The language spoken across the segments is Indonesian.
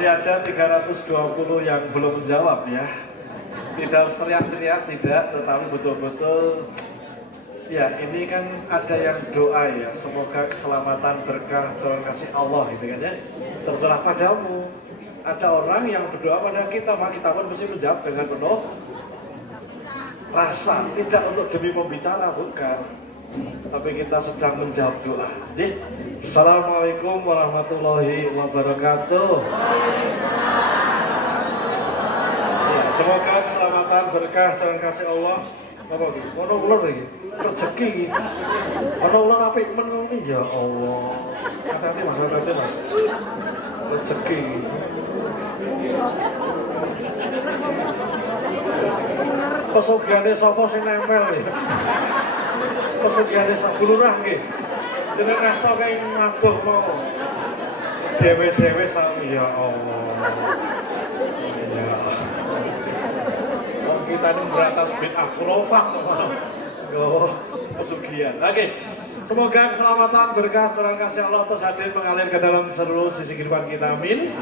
Masih ada 320 yang belum menjawab ya. Tidak harus teriak-teriak, tidak, tetapi betul-betul ya ini kan ada yang doa ya, semoga keselamatan berkah doa kasih Allah gitu kan ya, tercurah padamu. Ada orang yang berdoa pada kita, maka kita pun mesti menjawab dengan penuh rasa, tidak untuk demi pembicara, bukan. Tapi kita sedang menjawab doa. Jadi, Assalamualaikum warahmatullahi wabarakatuh. Ya, semoga keselamatan berkah dan kasih Allah. Apa gitu? Ono ular lagi, rezeki. Ono ular apik men ya Allah. Hati-hati mas, hati-hati mas. Rezeki. Pesugihannya sapa sing nempel ya. Pesugihannya sak bulurah nggih. Jeneng ngasta kae madoh mau. Dewe-dewe sami ya Allah. Ya. Wong kita ini beratas bid'ah khurafat ngono. Oh, pesugihan. Oke. Semoga keselamatan berkah curah kasih Allah terus hadir mengalir ke dalam seluruh sisi kehidupan kita. Amin.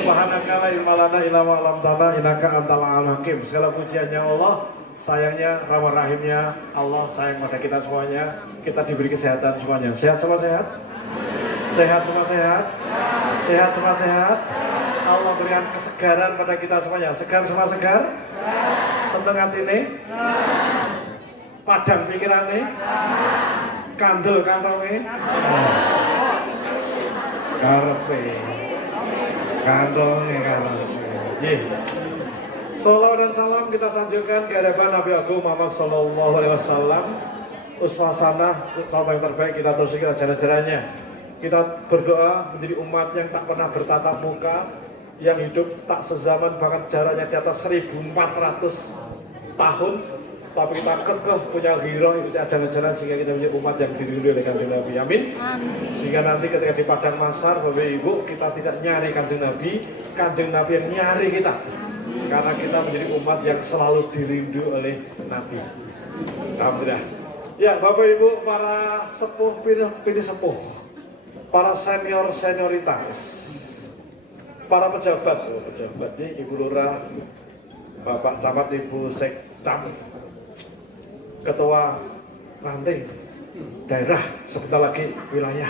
Subhanaka la ilma lana illa ma 'allamtana innaka antal alimul hakim. Segala pujiannya Allah, sayangnya, ramah rahimnya Allah sayang pada kita semuanya. Kita diberi kesehatan semuanya. Sehat semua sehat? Sehat semua sehat? Sehat semua sehat? Allah berikan kesegaran pada kita semuanya. Segar semua segar? Seneng hatine? Padang pikirane? Kandel kantongnya? Karepe. Kantongnya karepe. Salawat dan salam kita sanjungkan ke hadapan Nabi Agung Muhammad Sallallahu Alaihi Wasallam. Uswah hasanah, contoh yang terbaik kita terus kita jalan-jalannya. Kita berdoa menjadi umat yang tak pernah bertatap muka, yang hidup tak sezaman, bahkan jaraknya di atas 1400 tahun, tapi kita kekeh punya giroh ikuti jalan-jalan sehingga kita menjadi umat yang diridhoi oleh Kanjeng Nabi. Amin. Sehingga nanti ketika di padang mahsyar Bapak Ibu kita tidak nyari Kanjeng Nabi yang nyari kita. Karena kita menjadi umat yang selalu dirindu oleh Nabi. Alhamdulillah. Ya Bapak Ibu, para sepuh, pilih sepuh, para senioritas, para pejabat ini Ibu Lurah, Bapak Camat, Ibu Sekcam, Ketua Ranting daerah, sebentar lagi wilayah.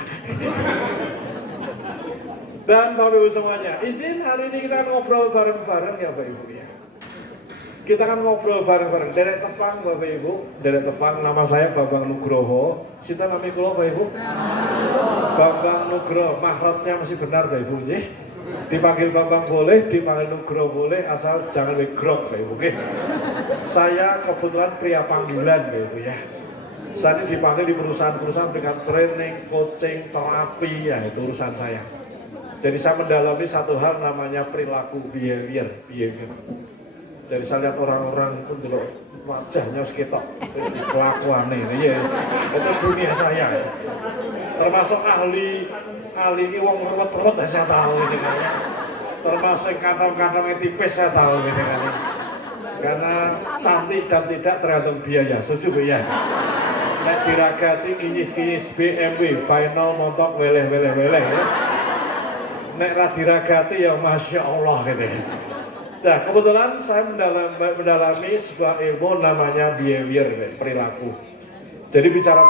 Dan Bapak Ibu semuanya, izin hari ini kita akan ngobrol bareng-bareng ya Bapak Ibu ya. Kita akan ngobrol bareng-bareng. Derek Tepang Bapak Ibu, Derek Tepang, nama saya Bambang Nugroho. Sinten nami kula Bapak Ibu? Bambang Nugroho, mahrotnya masih benar Bapak Ibu nggih. Dipanggil Bambang boleh, dipanggil Nugroho boleh, asal jangan begrok Bapak Ibu nggih. Saya kebetulan pria panggilan Bapak Ibu ya. Saya dipanggil di perusahaan-perusahaan dengan training, coaching, terapi, ya itu urusan saya. Jadi saya mendalami satu hal namanya perilaku behavior. Jadi saya lihat orang-orang pun dulu wajahnya sekitar kelakuannya, ya itu dunia saya. Termasuk ahli ini wong ruwet-ruwet saya tahu gitu kan. Termasuk kantong-kantong yang tipis saya tahu gitu kan. Karena cantik dan tidak tergantung biaya, setuju Bu ya. Nek diragati kinyis-kinyis BMW, final montok weleh ya. Nek diragati ya Masya Allah gitu ya. Nah kebetulan saya mendalami sebuah ilmu namanya behavior, perilaku. Jadi bicara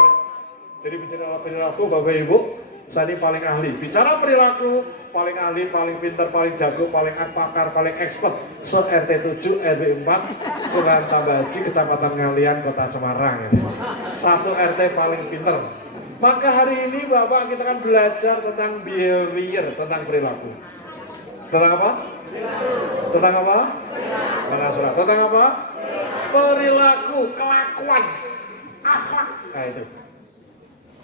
perilaku Bapak Ibu, saya ini paling ahli. Bicara perilaku, paling ahli, paling pintar, paling jago, paling pakar, paling expert. Se-RT 7, RW 4, Kelurahan Tambahaji, Kecamatan Ngalian, Kota Semarang. Gitu. 1 RT paling pintar. Maka hari ini Bapak kita akan belajar tentang behavior, tentang perilaku. Tentang apa? Tentang apa? Mana surat? Tentang apa? Perilaku, kelakuan, akhlak. Nah itu.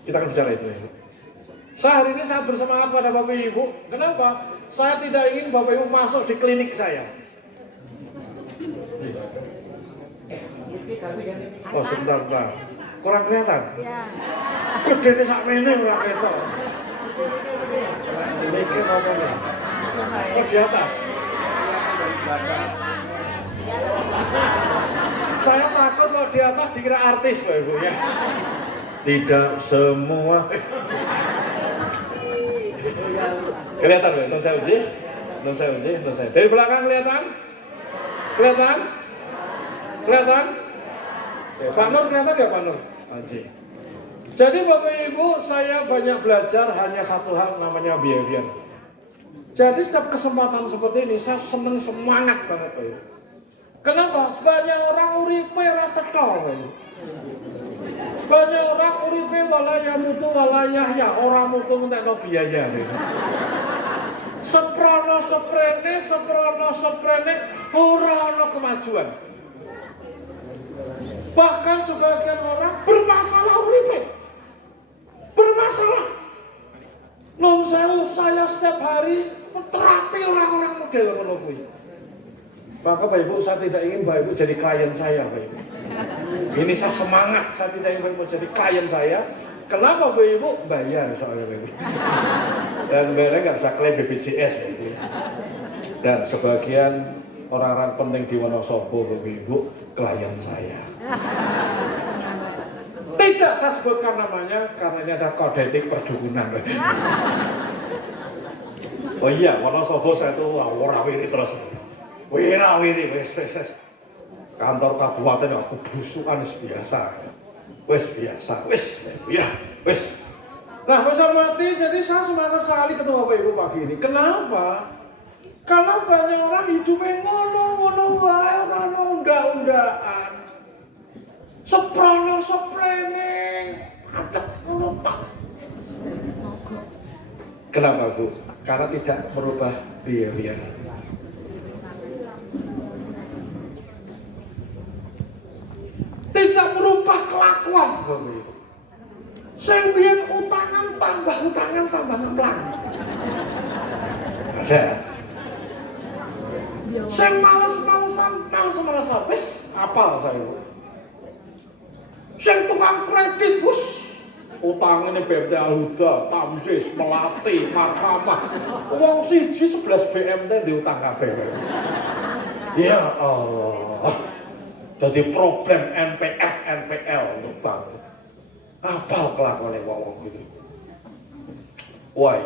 Kita akan bicara itu ya. Saya hari ini sangat bersemangat pada Bapak Ibu. Kenapa? Saya tidak ingin Bapak Ibu masuk di klinik saya. Oh sebentar. Kurang kelihatan? Iya. Gedene sakmene ora ketok. Iki apa nih? Oh di atas. Saya takut kalau di atas dikira artis Bapak Ibu ya. Tidak semua. Kelihatan Bapak, saya uji. non sewu nggih, non sewu. Dari belakang kelihatan? Kelihatan? Kelihatan? Pak Nur kelihatan nggak Pak Nur? Anjing. Jadi Bapak Ibu, saya banyak belajar hanya satu hal namanya behavior. Jadi setiap kesempatan seperti ini saya seneng semangat banget Pak Ibu. Kenapa? Banyak orang uripe ra cekal Pak Ibu. Banyak orang uripe walaya mutu walayah ya, orang mutu entekno biaya. Seprono seprene ora ana kemajuan. Bahkan sebagian orang bermasalah uripe. Bermasalah. Non saya setiap hari terapi orang-orang model ngono kuwi. Maka Bapak Ibu, saya tidak ingin Bapak Ibu jadi klien saya, Bapak Ibu. Ini saya semangat, saya tidak ingin Bapak Ibu jadi klien saya. Kenapa Bapak Ibu? Bayar soalnya Bapak Ibu. Dan bayarnya nggak bisa klaim BPJS Bapak Ibu. Dan sebagian orang-orang penting di Wonosobo Bapak Ibu, klien saya. Tidak saya sebutkan namanya karena ini ada kode etik perdukunan. Oh iya, Wonosobo saya tuh warawiri terus. Wirawiri wes. Kantor kabupaten aku berusukan biasa. Wes biasa, ya, wes. Nah, Mas Armati, jadi saya semangat sekali ketemu Bapak Ibu pagi ini. Kenapa? Karena banyak orang hidupnya ngono wae, ngono unda-undaan. Seprono seprene, acet ngono tak. Kenapa Bu? Karena tidak merubah behavior. Tidak merubah kelakuan. Sing biyen utangan tambah ngemplang. Ada. Sing males-malesan, wis apal saya. Sing tukang kredit wis utangane BMT Al-Huda, Tamsis, Melati, Mahkamah. Wong siji 11 BMT diutang kabeh. Ya Allah. Jadi problem NPL untuk bank. Apa kelakuannya wong itu? Why?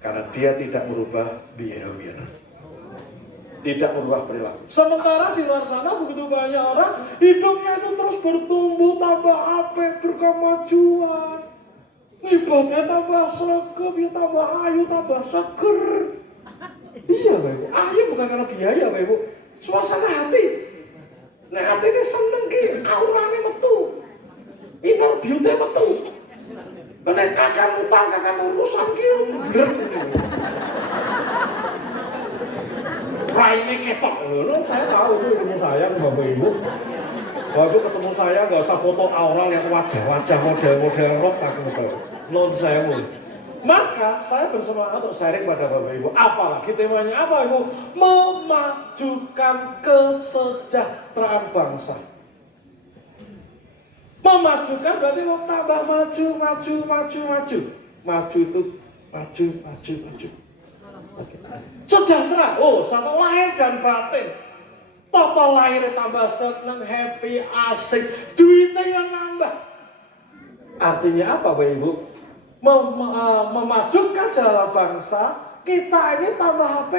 Karena dia tidak merubah behavior. Tidak merubah perilaku. Sementara di luar sana begitu banyak orang hidupnya itu terus bertumbuh, tambah apik, berkemajuan. Ibadahnya tambah sregep, ya tambah ayu, tambah seger. Iya Bapak Ibu, ayu bukan karena biaya Bapak Ibu. Suasana hati. Nah artinya seneng ki, aurane metu, inner beauty metu. Karena kakak utang, kakak urusan ki, bener. Raine ketok, saya tahu itu ilmu saya Bapak Ibu. Waktu ketemu saya nggak usah foto aura yang wajah-wajah model-model rock aku tahu. Non saya mau. Maka saya bersemangat untuk sharing pada Bapak Ibu. Apalagi temanya apa Ibu? Memajukan kesejahteraan bangsa. Memajukan berarti mau tambah maju. Maju itu maju. Sejahtera. Oh, satu lahir dan batin. Total lahirnya tambah seneng, happy, asik, duitnya yang nambah. Artinya apa Bapak Ibu? Memajukan jalan bangsa, kita ini tambah HP.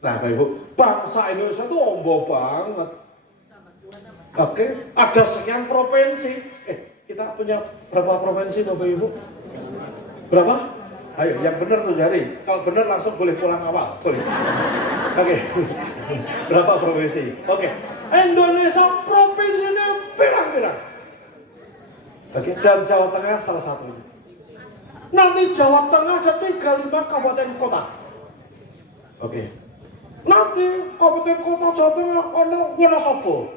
Nah Bapak Ibu, bangsa Indonesia itu ombo banget. Oke, ada sekian provinsi. Kita punya berapa provinsi Bapak Ibu? Berapa? Ayo, yang benar tuh jari. Kalau benar langsung boleh pulang awal. Boleh. Oke. Berapa provinsi? Oke. Indonesia provinsinya pirang-pirang. Oke, dan Jawa Tengah salah satunya. Nanti Jawa Tengah ada 35 kabupaten kota. Oke. Nanti kabupaten kota Jawa Tengah ada Wonosobo.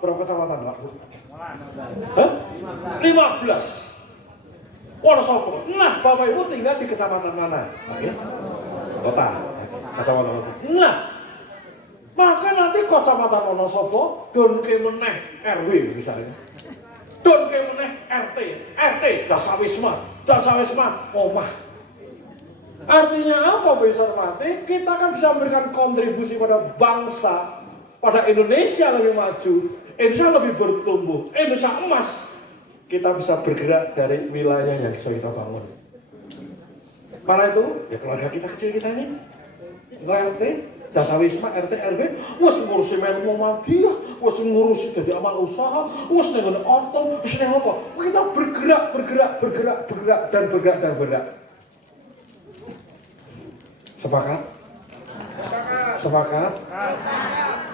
Berapa kecamatan Pak? 15. Wonosobo. Nah, Bapak Ibu tinggal di kecamatan mana? Oke. Kota. Kecamatan Wonosobo. Nah, maka nanti kecamatan Wonosobo don kemeneh RW misalnya. Don kemeneh RT jasa wisma omah. Artinya apa bisa mati? Kita kan bisa memberikan kontribusi pada bangsa, pada Indonesia lebih maju, Indonesia lebih bertumbuh, Indonesia emas. kita bisa bergerak dari wilayah yang sudah kita bangun. Karena itu, ya keluarga kita kecil kita ini, RT, Dasawisma, RT, RW, wes ngurusi melu Muhammadiyah, wes ngurusi jadi amal usaha, wes nenggone ortom, wes neng apa? Kita bergerak. Sepakat? Sepakat?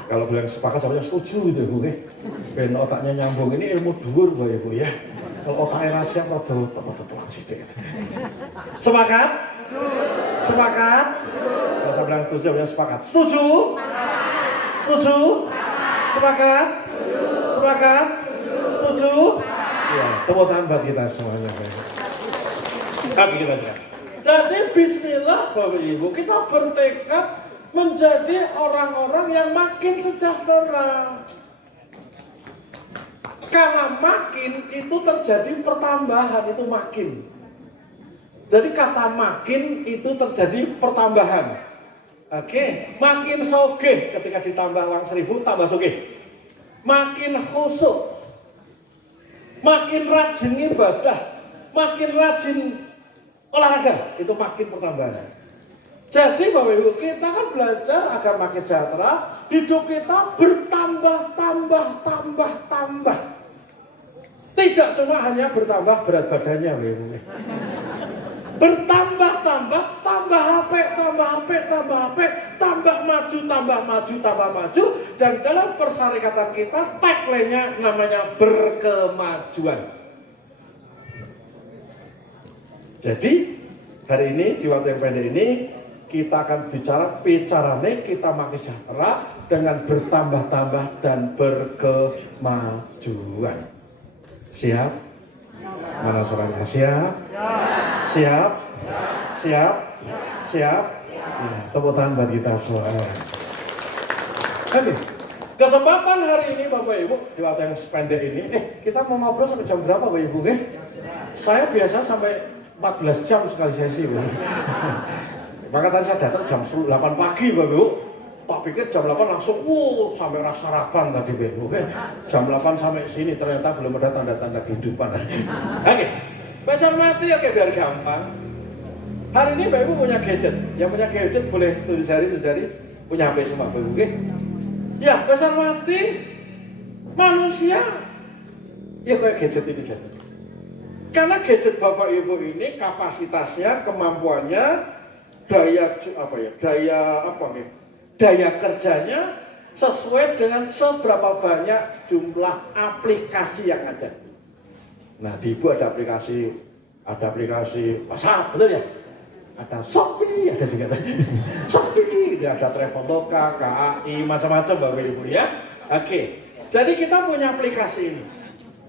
Kalau bilang sepakat, saya setuju gitu Bu. Ben otaknya nyambung, ini ilmu dhuwur Bu ya Bu ya. Kalau otaknya rahasia, tepat sih. Sepakat? Sepakat? Kalau saya bilang setuju, saya sepakat. Setuju? Setuju? Sepakat? Sepakat? Setuju? Ya, tepuk tangan buat kita semuanya. Tapi kita lihat. Jadi bismillah Bapak Ibu, kita bertekad menjadi orang-orang yang makin sejahtera. Karena makin itu terjadi pertambahan, itu makin. Jadi kata makin itu terjadi pertambahan. Oke, makin sogeh ketika ditambah uang 1.000 tambah sogeh. Makin khusyuk, makin rajin ibadah, makin rajin olahraga, itu makin pertambahan. Jadi Bapak Ibu, kita kan belajar agar makin sejahtera, hidup kita bertambah. Tidak cuma hanya bertambah berat badannya, Bapak Ibu. Bertambah, tambah HP, tambah maju. Dan dalam persyarikatan kita, tagline-nya namanya berkemajuan. Jadi, hari ini, di waktu yang pendek ini, kita akan bicaranya kita makin sejahtera dengan bertambah dan berkemajuan. Siap? Mana suaranya? Siap? Siap? Siap? Siap? Ya, tepuk tangan buat kita semua. Oke. Kesempatan hari ini Bapak Ibu, di waktu yang pendek ini, kita mau ngobrol sampai jam berapa Bapak Ibu? Saya biasa sampai 14 jam sekali sesi. Maka tadi saya datang jam 8 pagi Bapak Ibu. Tak pikir jam 8 langsung sampai rasa sarapan tadi Bapak Ibu. Jam 8 sampai sini ternyata belum ada tanda-tanda kehidupan. Oke. Pasal mati oke biar gampang. Hari ini Bapak Ibu punya gadget. Yang punya gadget boleh tujuh jari punya HP semua Bapak Ibu. Ya, pasal mati manusia ya kayak gadget ini jadi. Karena gadget Bapak Ibu ini kapasitasnya, kemampuannya, daya kerjanya sesuai dengan seberapa banyak jumlah aplikasi yang ada. Nah, di Ibu ada aplikasi WhatsApp, betul ya? Ada Shopee, ada juga Shopee, ada Traveloka, KAI, macam-macam Bapak Ibu ya. Oke, jadi kita punya aplikasi ini.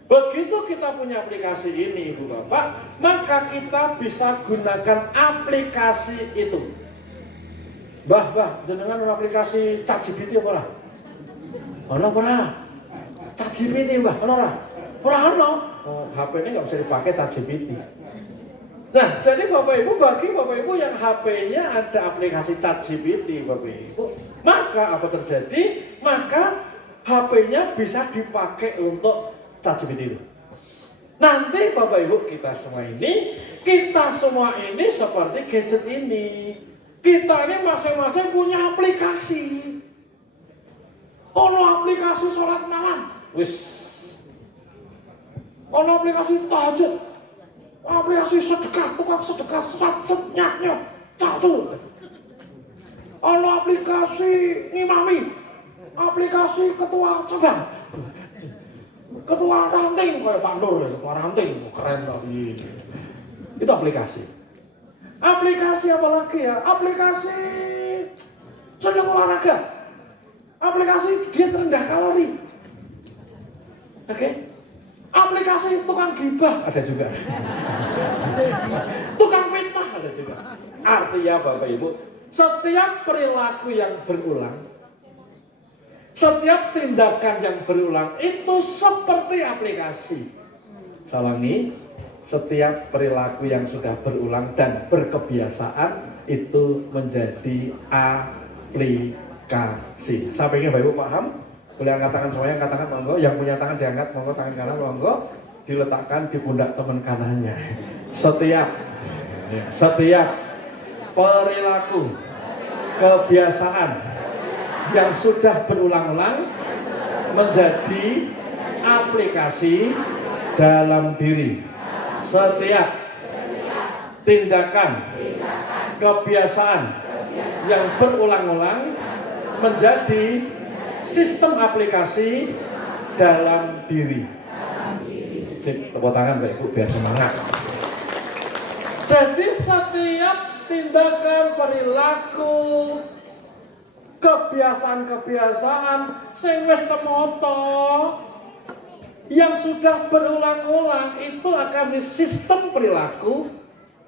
Begitu kita punya aplikasi ini Ibu Bapak, maka kita bisa gunakan aplikasi itu. Bah, jenengan aplikasi ChatGPT apa lah? Ono. ChatGPT Mbah, ono. HP ini nggak bisa dipakai ChatGPT. Nah, jadi Bapak Ibu, bagi Bapak Ibu yang HP-nya ada aplikasi ChatGPT Bapak Ibu, maka apa terjadi? Maka HP-nya bisa dipakai untuk ChatGPT itu. Nanti Bapak Ibu kita semua ini seperti gadget ini. Kita ini masing-masing punya aplikasi. Ono aplikasi sholat malam, ono aplikasi tahajud, aplikasi sedekah, tukang sedekah, set-setnya, satu. Ono aplikasi ngimami, aplikasi ketua cabang. Ketua ranting kayak Pak Nur ya, ketua ranting keren tadi. Itu aplikasi. Aplikasi apa lagi ya? Aplikasi senang olahraga. Aplikasi diet rendah kalori. Oke. Aplikasi tukang gibah ada juga. Tukang fitnah ada juga. Artinya Bapak Ibu, setiap perilaku yang berulang, setiap tindakan yang berulang itu seperti aplikasi. Salangi, setiap perilaku yang sudah berulang dan berkebiasaan itu menjadi aplikasi. Saya ingin Bapak Ibu paham. Boleh angkat tangan semuanya, angkat tangan monggo. Yang punya tangan diangkat, monggo tangan kanan monggo. diletakkan di pundak teman kanannya. Setiap perilaku, kebiasaan yang sudah berulang-ulang menjadi aplikasi dalam diri. Setiap tindakan, kebiasaan yang berulang-ulang menjadi sistem aplikasi dalam diri. Cek tepuk tangan Pak Ibu biar semangat. Jadi setiap tindakan, perilaku, kebiasaan-kebiasaan sing wis temoto yang sudah berulang-ulang itu akan di sistem perilaku.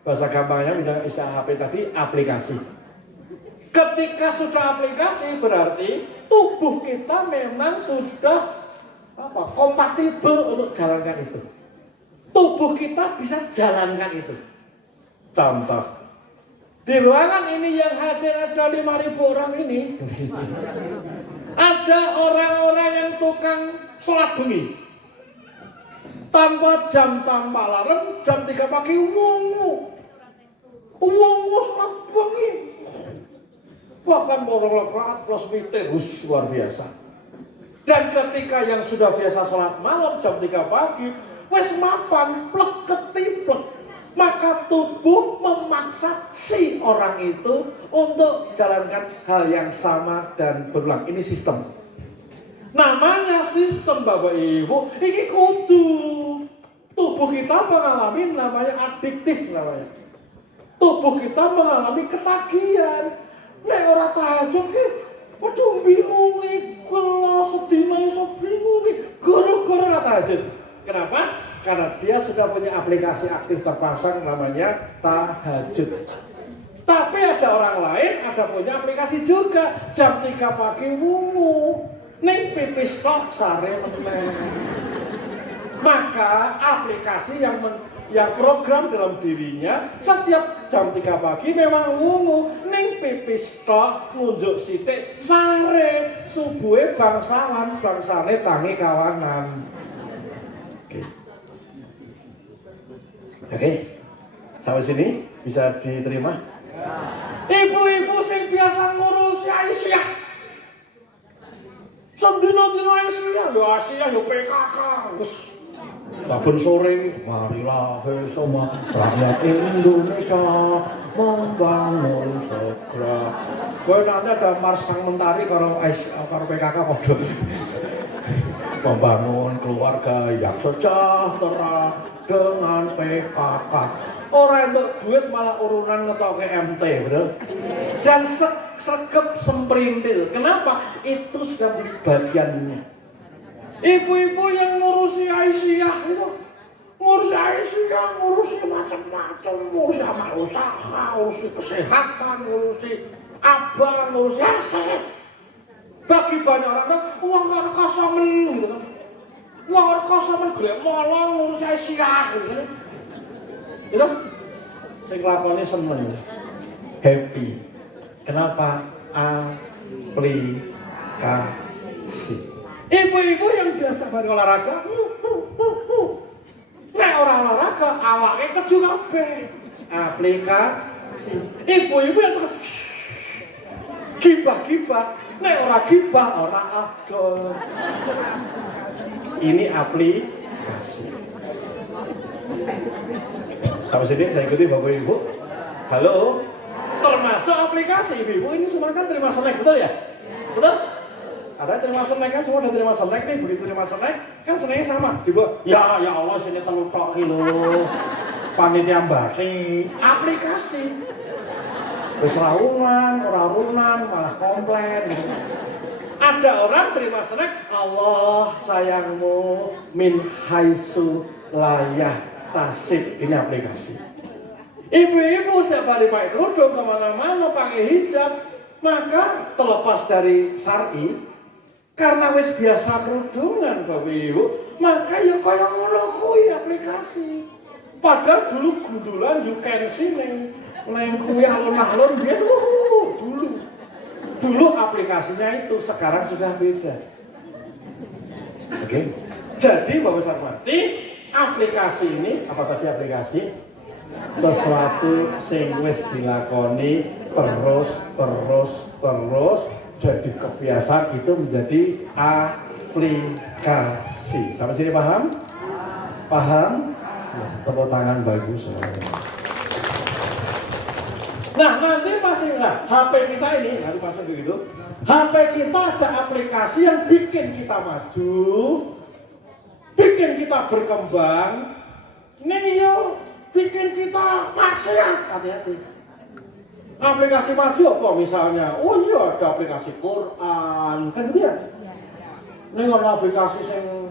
Bahasa gampangnya misalnya istilah HP tadi aplikasi. Ketika sudah aplikasi berarti tubuh kita memang sudah kompatibel untuk jalankan itu. Tubuh kita bisa jalankan itu. Contoh, di ruangan ini yang hadir ada 5.000 orang ini. Ada orang-orang yang tukang sholat bengi. Tanpa jam, tanpa alarm, jam 3 pagi wungu sholat bengi. Bahkan borong rakaat plus witir, luar biasa. Dan ketika yang sudah biasa sholat malam jam 3 pagi, wes mapan, plek ketiplek, maka tubuh memaksa si orang itu untuk jalankan hal yang sama dan berulang. Ini sistem. Namanya sistem Bapak Ibu, ini kudu. Tubuh kita mengalami namanya adiktif namanya. Tubuh kita mengalami ketagihan. Nek ora tahajud ki, waduh bingung iki, kalau sedina iso bingung iki, gara-gara tahajud. Kenapa? Karena dia sudah punya aplikasi aktif terpasang namanya tahajud. Tapi ada orang lain ada punya aplikasi juga, jam 3 pagi wungu, ning pipis tok sare meneh. Maka aplikasi yang program dalam dirinya setiap jam 3 pagi memang wungu ning pipis tok nunjuk sithik sare subuhe bangsawan bangsane tangi kawanan. Oke. Sampai sini bisa diterima? Ibu-ibu sing biasa ngurusi Aisyah. Sedina-dina Aisyah yo Aisyah yo PKK. Wes saben sore marilah bersama rakyat Indonesia membangun segera. Kowe nanti ada Mars Sang Mentari karo PKK padha. Membangun keluarga yang sejahtera dengan PKK. Orang untuk duit malah urunan ngetoke MT, betul? Dan sergap semprintil. Kenapa? Itu sudah menjadi bagiannya. Ibu-ibu yang ngurusi Aisyah itu, ngurusi Aisyah, ngurusi macam-macam, ngurusi amal usaha, ngurusi kesehatan, ngurusi abang, ngurusi aset. Bagi banyak orang kan uang gak kosomen gitu kan. Uang gak kosomen golek molong ngurusi Aisyah gitu kan. Gitu? Saya ngelakonnya seneng, happy. Kenapa? Aplikasi. Ibu-ibu yang biasa bari olahraga, nek ora olahraga, awake keju kabeh. Aplikasi. Ibu-ibu yang gibah-gibah, nek ora gibah, ora afdol. Ini aplikasi. Sampai sini saya ikuti Bapak Ibu. Halo, termasuk aplikasi ibu-ibu ini semua kan terima snack, betul ya? Betul? Ada terima snack kan, semua udah terima snack nih, begitu terima snack kan snacknya sama. Dibuat, ya Allah sini telur tok kilo, panitia basi, aplikasi. Terus rarunan, malah komplain. Gitu. Ada orang terima snack, Allah sayangmu min haitsu layah tasib, ini aplikasi. Ibu-ibu setiap hari pakai kerudung kemana-mana pakai hijab, maka terlepas dari syar'i, karena wis biasa kerudungan Bapak Ibu, maka ya kaya ngono kuwi aplikasi. Padahal dulu gundulan you can see neng kuwi alun-alun dia dulu aplikasinya itu, sekarang sudah beda. Oke. Jadi Bapak Sarmati, aplikasi ini, apa tadi aplikasi? Sesuatu sing wis dilakoni terus jadi kebiasaan, itu menjadi aplikasi. Sampai sini paham? Paham? Tepuk tangan bagus. Nah, nanti masih HP kita ini, nanti masuk begitu. HP kita ada aplikasi yang bikin kita maju, bikin kita berkembang. Nih yo, bikin kita maksiat. Hati-hati. Aplikasi maju apa misalnya? Oh iya, ada aplikasi Quran, kan dia. Ini kalau aplikasi yang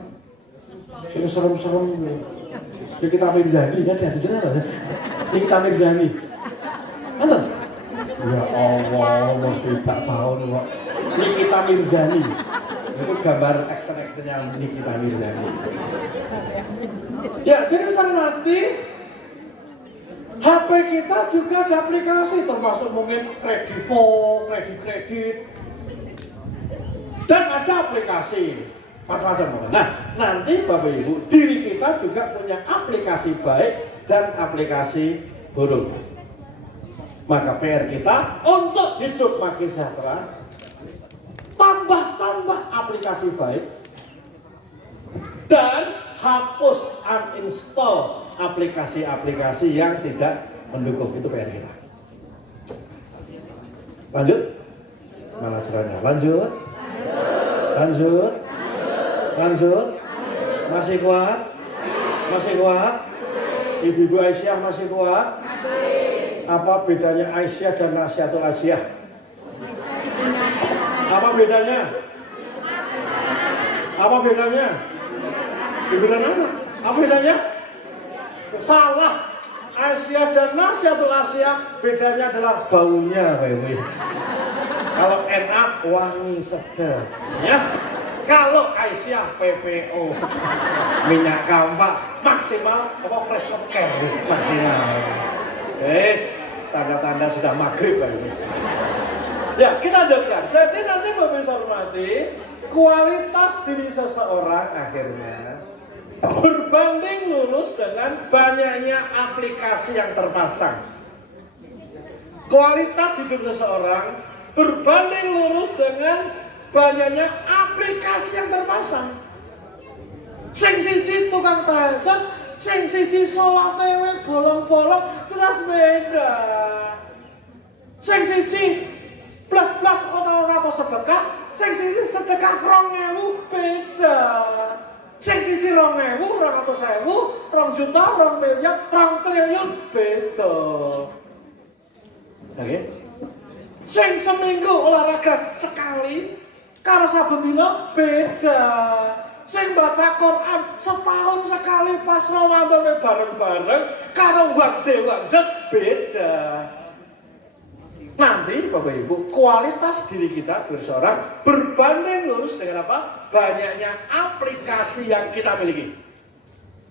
serem-serem ini. Nikita Mirzani, kan di sana ada. Nikita Mirzani. Mana? Ya Allah, mau cerita tahun kok. Nikita Mirzani. Itu gambar action-actionnya Nikita Mirzani. Ya, jadi misalnya nanti HP kita juga ada aplikasi, termasuk mungkin Kredivo, kredit, dan ada aplikasi macam-macam. Nah, nanti Bapak Ibu, diri kita juga punya aplikasi baik dan aplikasi buruk. Maka PR kita untuk hidup makin sejahtera, tambah aplikasi baik dan hapus uninstall aplikasi-aplikasi yang tidak mendukung. Itu PR kita. Lanjut? Mana suratnya? Lanjut? Masih kuat? Ibu-ibu Aisyah masih kuat? Apa bedanya Aisyah dan Nasihatul Aisyah? Apa bedanya? Apa bedanya? Salah. Aisyah dan Nasihatul Aisyah bedanya adalah baunya, Kalau enak wangi sedap, ya. Kalau Aisyah PPO, minyak kampak maksimal, pressure care maksimal. Tanda-tanda sudah maghrib ini. Ya, kita lanjutkan. Jadi nanti Bapak bisa hormati, kualitas diri seseorang akhirnya berbanding lurus dengan banyaknya aplikasi yang terpasang. Kualitas hidup seseorang berbanding lurus dengan banyaknya aplikasi yang terpasang. Sing siji tukang tahajud, sing siji sholat tewe bolong-bolong, jelas beda. Sing siji blas-blas atau sedekah, sing siji sedekah 2.000 beda. Sing siji 2.000, 200.000, 2 juta, 2 miliar, 2 triliun beda. Oke? Sing seminggu olahraga sekali, karo saben dina beda. Sing baca Quran setahun sekali pas Ramadan bareng-bareng, karo wangde beda. Nanti Bapak Ibu, kualitas diri kita berseorang berbanding lurus dengan apa? Banyaknya aplikasi yang kita miliki.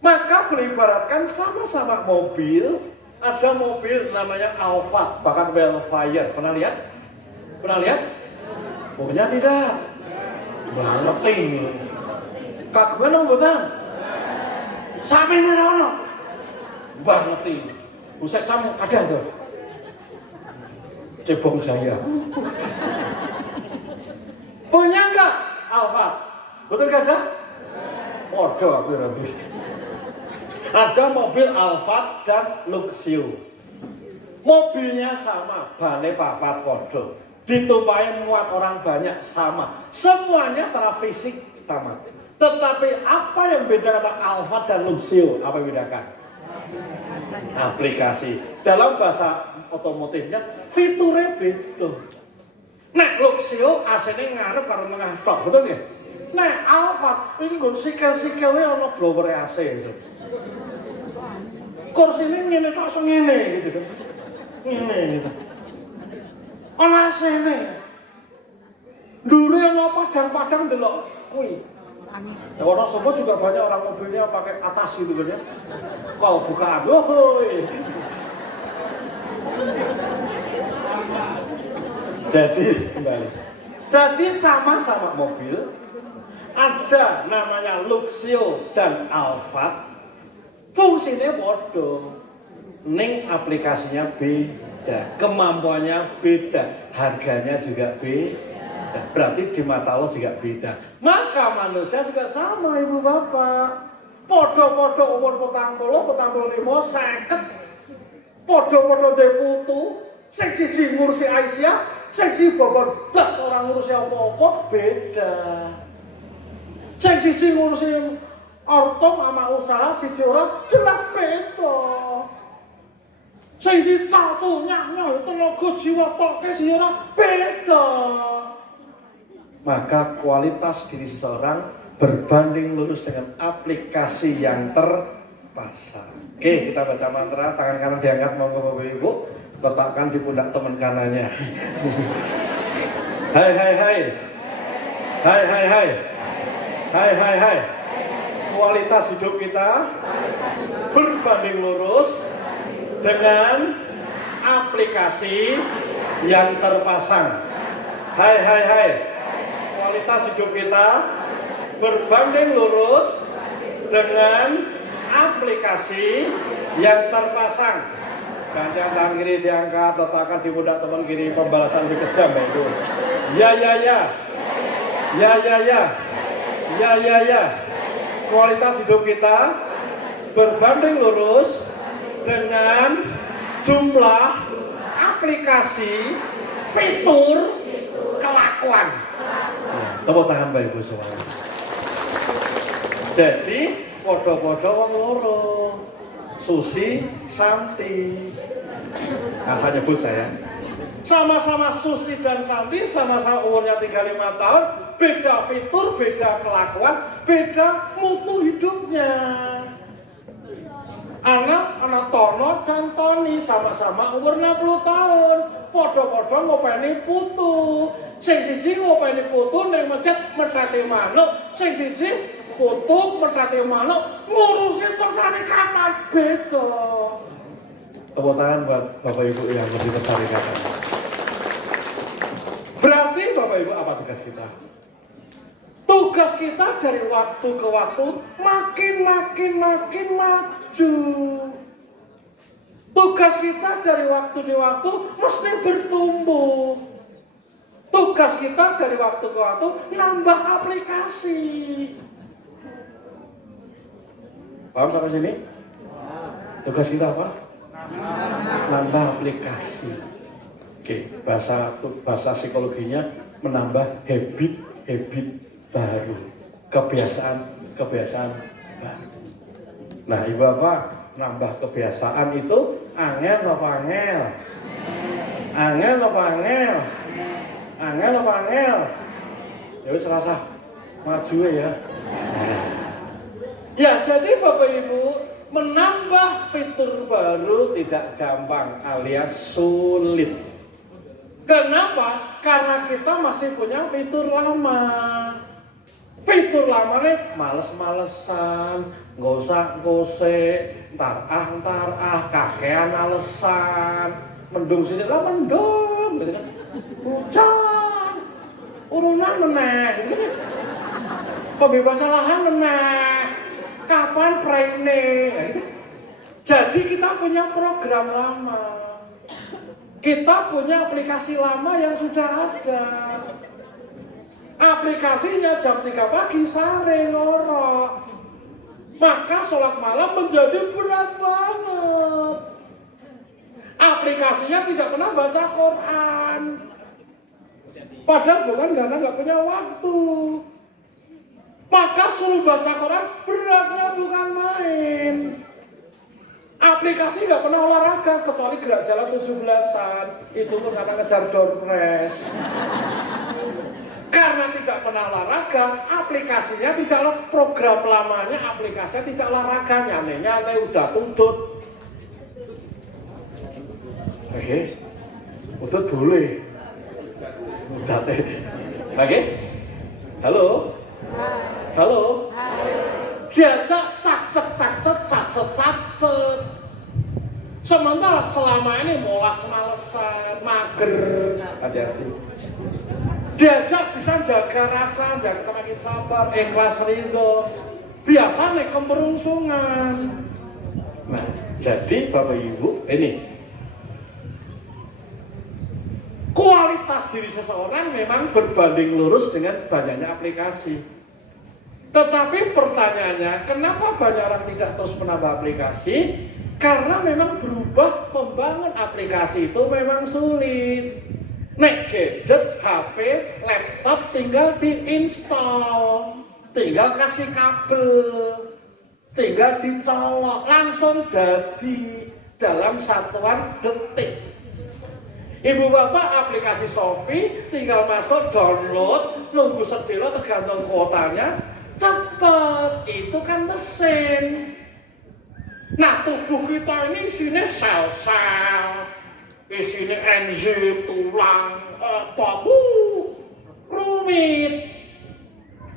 Maka boleh ibaratkan sama-sama mobil, ada mobil namanya Alphard, bahkan Wildfire. Pernah lihat? Mobilnya tidak. Ngerti. Kagungan dong buatan. Sampai ini rono. Ngerti. Buset sama ada tuh. Cebong Jaya. Punya enggak Alphard? Betul enggak ada? Waduh, aku habis. Ada mobil Alphard dan Luxio. Mobilnya sama, bane papat podo. Ditumpahin muat orang banyak sama. Semuanya secara fisik sama. Tetapi apa yang beda antara Alphard dan Luxio? Apa yang bedakan? Aplikasi. Dalam bahasa otomotifnya fiturnya beda. Nah, Luxio aslinya ngarep karo tengah tok, betul nggih? Nah, Alphard ini nggon sikel-sikele ana blower AC itu. Kursine ngene tok iso ngene gitu kan. Ngene gitu. Ana AC-ne. Ndure ana padang-padang delok kuwi. Ya, orang semua juga banyak orang mobilnya pakai atas gitu kan ya. Kalau buka Jadi kembali. Jadi sama-sama mobil, ada namanya Luxio dan Alphard. Fungsinya bodoh. Ning aplikasinya beda, kemampuannya beda, harganya juga beda. Berarti di mata Allah juga beda. Maka manusia juga sama, ibu bapak. Podo-podo umur 40, 45, 50. Podo-podo de putu, sing siji ngurusi Aisyah, sing siji bobot blas orang ngurusi apa-apa, beda. Sing siji ngurusi ortom sama usaha, siji ora jelas beda. Sing siji cacu nyah-nyah tenaga jiwa toke siji ora beda. Maka kualitas diri seseorang berbanding lurus dengan aplikasi yang terpasang. Oke, kita baca mantra, tangan kanan diangkat monggo Bapak Ibu, letakkan di pundak teman kanannya. Hai hai hai. Hai hai hai. Hai hai hai. Kualitas hidup kita berbanding lurus dengan aplikasi yang terpasang. Hai hai hai. Kualitas hidup kita berbanding lurus dengan aplikasi yang terpasang. Gantian tangan kiri diangkat, letakkan di pundak teman kiri, pembalasan lebih kejam ya itu. Ya ya ya. Ya ya ya. Ya ya ya. Kualitas hidup kita berbanding lurus dengan jumlah aplikasi, fitur, kelakuan. Tepuk tangan Bapak Ibu semuanya. Jadi podo-podo wong loro, Susi, Santi. Nah, saya nyebut saya. Sama-sama Susi dan Santi, sama-sama umurnya 35 tahun, beda fitur, beda kelakuan, beda mutu hidupnya. Anak Tono dan Tony sama-sama umur 60 tahun, podo-podo ngopeni putu. Sing siji ngopeni putu ning masjid medhate manuk, sing siji putu medhate manuk ngurusi persyarikatan beda. Tepuk tangan buat Bapak Ibu yang lebih persyarikatan. Berarti Bapak Ibu apa tugas kita? Tugas kita dari waktu ke waktu makin maju. Tugas kita dari waktu ke waktu mesti bertumbuh. Tugas kita dari waktu ke waktu nambah aplikasi. Paham sampai sini? Tugas kita apa? Nambah aplikasi. Oke, bahasa psikologinya menambah habit baru, kebiasaan baru. Nah, Ibu Bapak, nambah kebiasaan itu angel apa angel? Angel apa angel? Angel apa angel? Ya wis rasa maju ya. Nah. Ya, jadi Bapak Ibu, menambah fitur baru tidak gampang alias sulit. Kenapa? Karena kita masih punya fitur lama. Fitur lama nih males-malesan, nggak usah gosek, ntar kakean alesan, mendung sini lah mendung, gitu kan? Hujan, urunan meneh, gitu kan? Pembebasan lahan meneh, kapan praine, gitu. Jadi kita punya program lama, kita punya aplikasi lama yang sudah ada. Aplikasinya jam 3 pagi sare ngorok. Maka sholat malam menjadi berat banget. Aplikasinya tidak pernah baca Quran. Padahal bukan karena nggak punya waktu. Maka suruh baca Quran beratnya bukan main. Aplikasi nggak pernah olahraga kecuali gerak jalan 17-an. Itu pun karena ngejar door prize. Karena tidak pernah olahraga, aplikasinya tidak, program lamanya aplikasinya tidak olahraga, nyanyi udah tuntut. Oke, tuntut boleh. Udah teh. Oke, halo, halo. Diajak cacet. Sementara selama ini molas-malesan, mager, hati-hati. Diajak bisa jaga rasa, jaga semakin sabar, ikhlas ridho. Biasa nih kemerungsungan. Nah, jadi Bapak Ibu, ini kualitas diri seseorang memang berbanding lurus dengan banyaknya aplikasi. Tetapi pertanyaannya, kenapa banyak orang tidak terus menambah aplikasi? Karena memang berubah membangun aplikasi itu memang sulit. Nek gadget, HP, laptop tinggal diinstal, tinggal kasih kabel, tinggal dicolok, langsung jadi dalam satuan detik. Ibu bapak aplikasi Shopee tinggal masuk download, nunggu sedilo tergantung kuotanya, cepet. Itu kan mesin. Nah tubuh kita ini isinya sel-sel, isinya enzim, tulang, otot, rumit.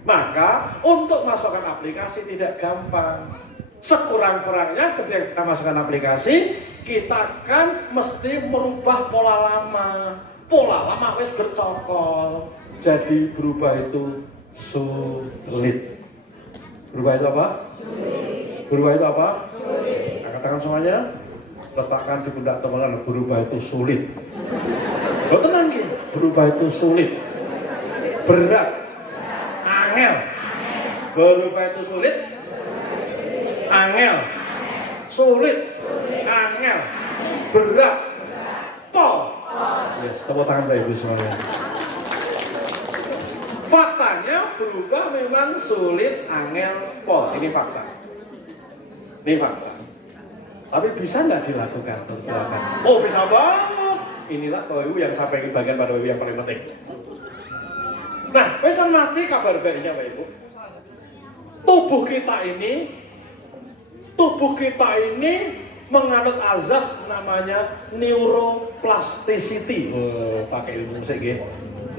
Maka untuk masukkan aplikasi tidak gampang. Sekurang-kurangnya ketika kita masukkan aplikasi, kita kan mesti merubah pola lama. Pola lama wis bercokol. Jadi berubah itu sulit. Berubah itu apa? Sulit. Berubah itu apa? Sulit. Nah, katakan semuanya. Letakkan di pundak teman-teman, berubah itu sulit. Oh tenang ki, berubah itu sulit. Berat. Angel. Berubah itu sulit. Angel. Sulit. Angel. Berat. Pol. Yes, tepuk tangan Bapak Ibu semuanya. Faktanya berubah memang sulit, angel, pol. Ini fakta. Ini fakta. Tapi bisa nggak dilakukan? Silakan. Oh bisa banget. Inilah Bapak Ibu yang sampai bagian pada Bapak Ibu yang paling penting. Nah, pesan mati kabar baiknya Bapak Ibu. Tubuh kita ini menganut azas namanya neuroplasticity. Oh, pakai ilmu musik gitu.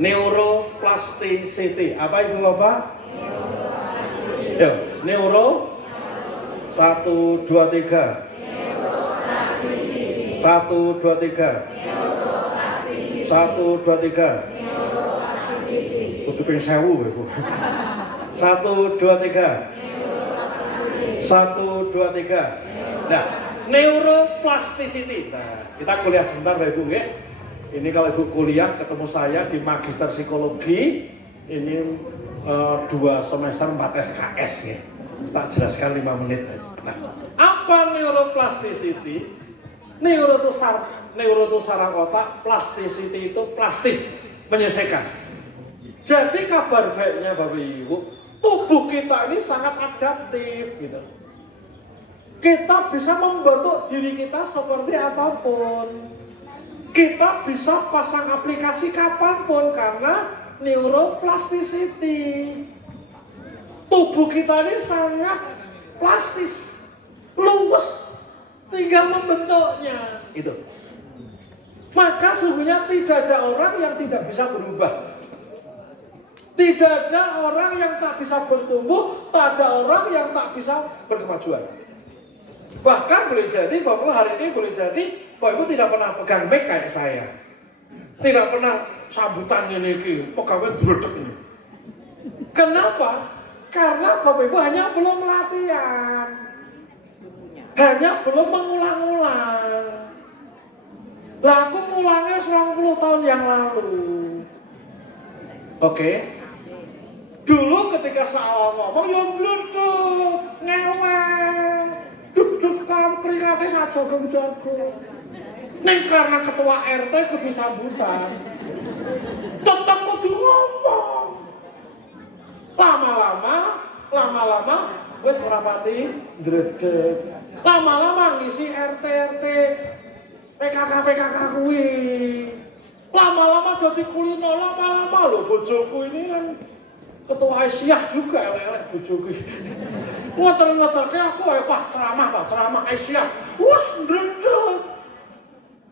Neuroplasticity. Apa Ibu Bapak? Neuroplasticity. Ya, neuro 1 2 3. 1 2 3. 1 2 3. 1 2 3. Kudu ping 1000 Ibu. 1 2 3. 1 2 3. Nah, neuroplasticity. Nah, kita kuliah sebentar Bapak Ibu ya. Ini kalau Ibu kuliah ketemu saya di Magister Psikologi, ini 2 semester 4 SKS ya. Tak jelaskan 5 menit. Nah, apa neuroplasticity? Neuro itu saraf otak, plasticity itu plastis, menyesuaikan. Jadi kabar baiknya Bapak Ibu, tubuh kita ini sangat adaptif gitu. Kita bisa membentuk diri kita seperti apapun. Kita bisa pasang aplikasi kapanpun karena neuroplasticity. Tubuh kita ini sangat plastis, luwes, tinggal membentuknya. Itu. Maka sesungguhnya tidak ada orang yang tidak bisa berubah. Tidak ada orang yang tak bisa bertumbuh, tak ada orang yang tak bisa berkemajuan. Bahkan boleh jadi, Bapak hari ini boleh jadi, Bapak tidak pernah pegang mic kayak saya. Tidak pernah sambutannya nih, pegawai brodek ini. Kenapa? Karena Bapak Ibu hanya belum latihan. Hanya belum mengulang-ulang. Lah aku ngulangnya 90 tahun yang lalu. Oke. Dulu ketika saya ngomong, ya bleduk, ngeweng, duk-dukan, keringatnya saat jagung-jagung. Nih karena ketua RT kudu sambutan, tetap kudu ngomong. Lama-lama, wes rapati dredeg. Lama-lama ngisi RT, PKK kuwi. Lama-lama jadi kulino, lama-lama loh bojoku ini kan ketua Aisyah juga elek-elek bojoku. Ngotor-ngotor kayak aku pak ceramah Aisyah. Wes dredeg.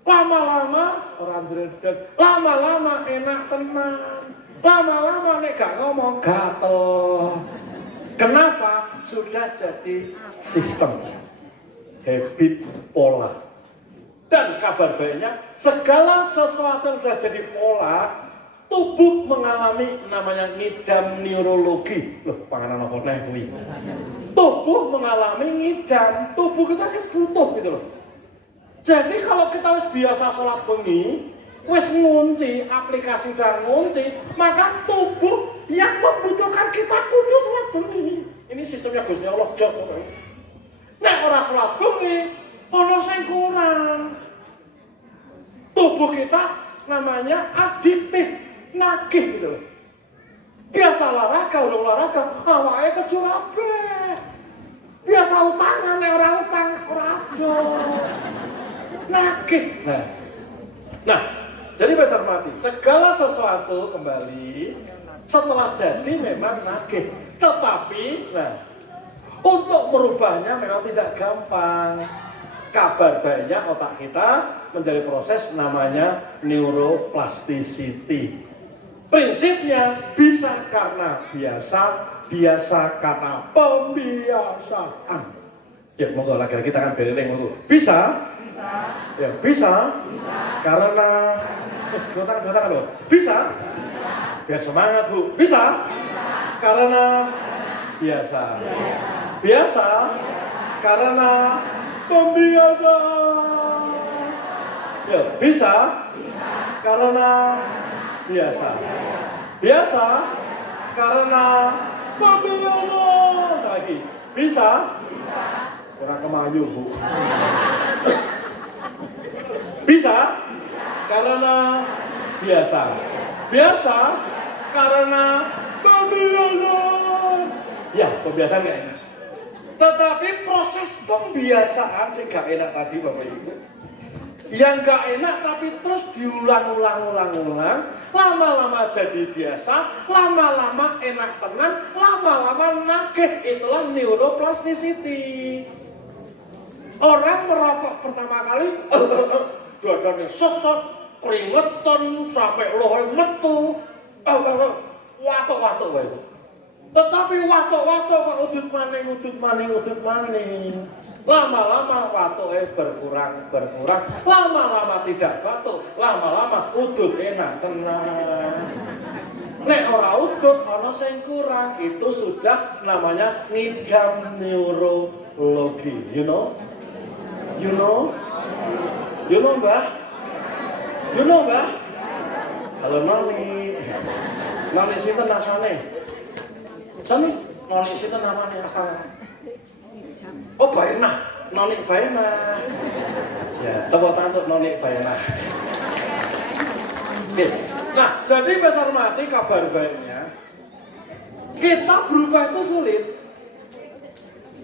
Lama-lama orang dredeg. Lama-lama enak tenang. Lama-lama nek gak ngomong gatel. Kenapa? Sudah jadi sistem. Habit pola. Dan kabar baiknya segala sesuatu yang sudah jadi pola tubuh mengalami namanya ngidam neurologi. Loh, panganan apa nih kuwi? Tubuh mengalami ngidam, tubuh kita kan butuh gitu loh. Jadi kalau kita wis biasa sholat bengi, wis ngunci, aplikasi udah ngunci, maka tubuh yang membutuhkan kita kudu sholat bengi. Ini sistemnya Gusti Allah jod. Nek ora sholat bengi, ono sing kurang. Tubuh kita namanya adiktif. Nagih gitu. Biasa olahraga, udah olahraga, awake keju kabeh. Biasa utangan, ora utang, ora ado. Nagih. Nah, jadi besar mati. Segala sesuatu kembali setelah jadi memang nagih. Tetapi, untuk merubahnya memang tidak gampang. Kabar baiknya otak kita menjadi proses namanya neuroplasticity. Prinsipnya bisa karena biasa karena pembiasaan. Ya, monggo lagi kita kan bereleng monggo. Bisa? Ya, bisa. Karena dua tangan loh. Bisa? Biar semangat, Bu. Bisa? Karena biasa. Biasa karena pembiasaan. Ya, bisa? Karena biasa. Biasa karena pembiasaan. Lagi. Bisa? Kurang kemayu, Bu. Bisa? Karena biasa. Biasa karena pembiasaan. Ya, pembiasaan gak enak. Tetapi proses pembiasaan sih gak enak tadi Bapak Ibu. Yang gak enak tapi terus diulang-ulang. Lama-lama jadi biasa, lama-lama enak tenan, lama-lama nagih. Itulah neuroplasticity. Orang merokok pertama kali, dadanya sesek, keringetan, sampai lohe metu, watuk-watuk Bapak Ibu. Tetapi watuk-watuk kok udut maning. Lama-lama watuknya berkurang. Lama-lama tidak batuk, lama-lama udut enak tenang. Nek ora udut, ana sing kurang, itu sudah namanya ngidam neurologi. You know, Mbah? Halo Noni sinten asane? Sani, Noni sinten namane asal? Oh, Baena, Noni Baena. Ya, tepuk tangan untuk Noni Baena. Oke. Nah, jadi besar mati kabar baiknya, kita berubah itu sulit.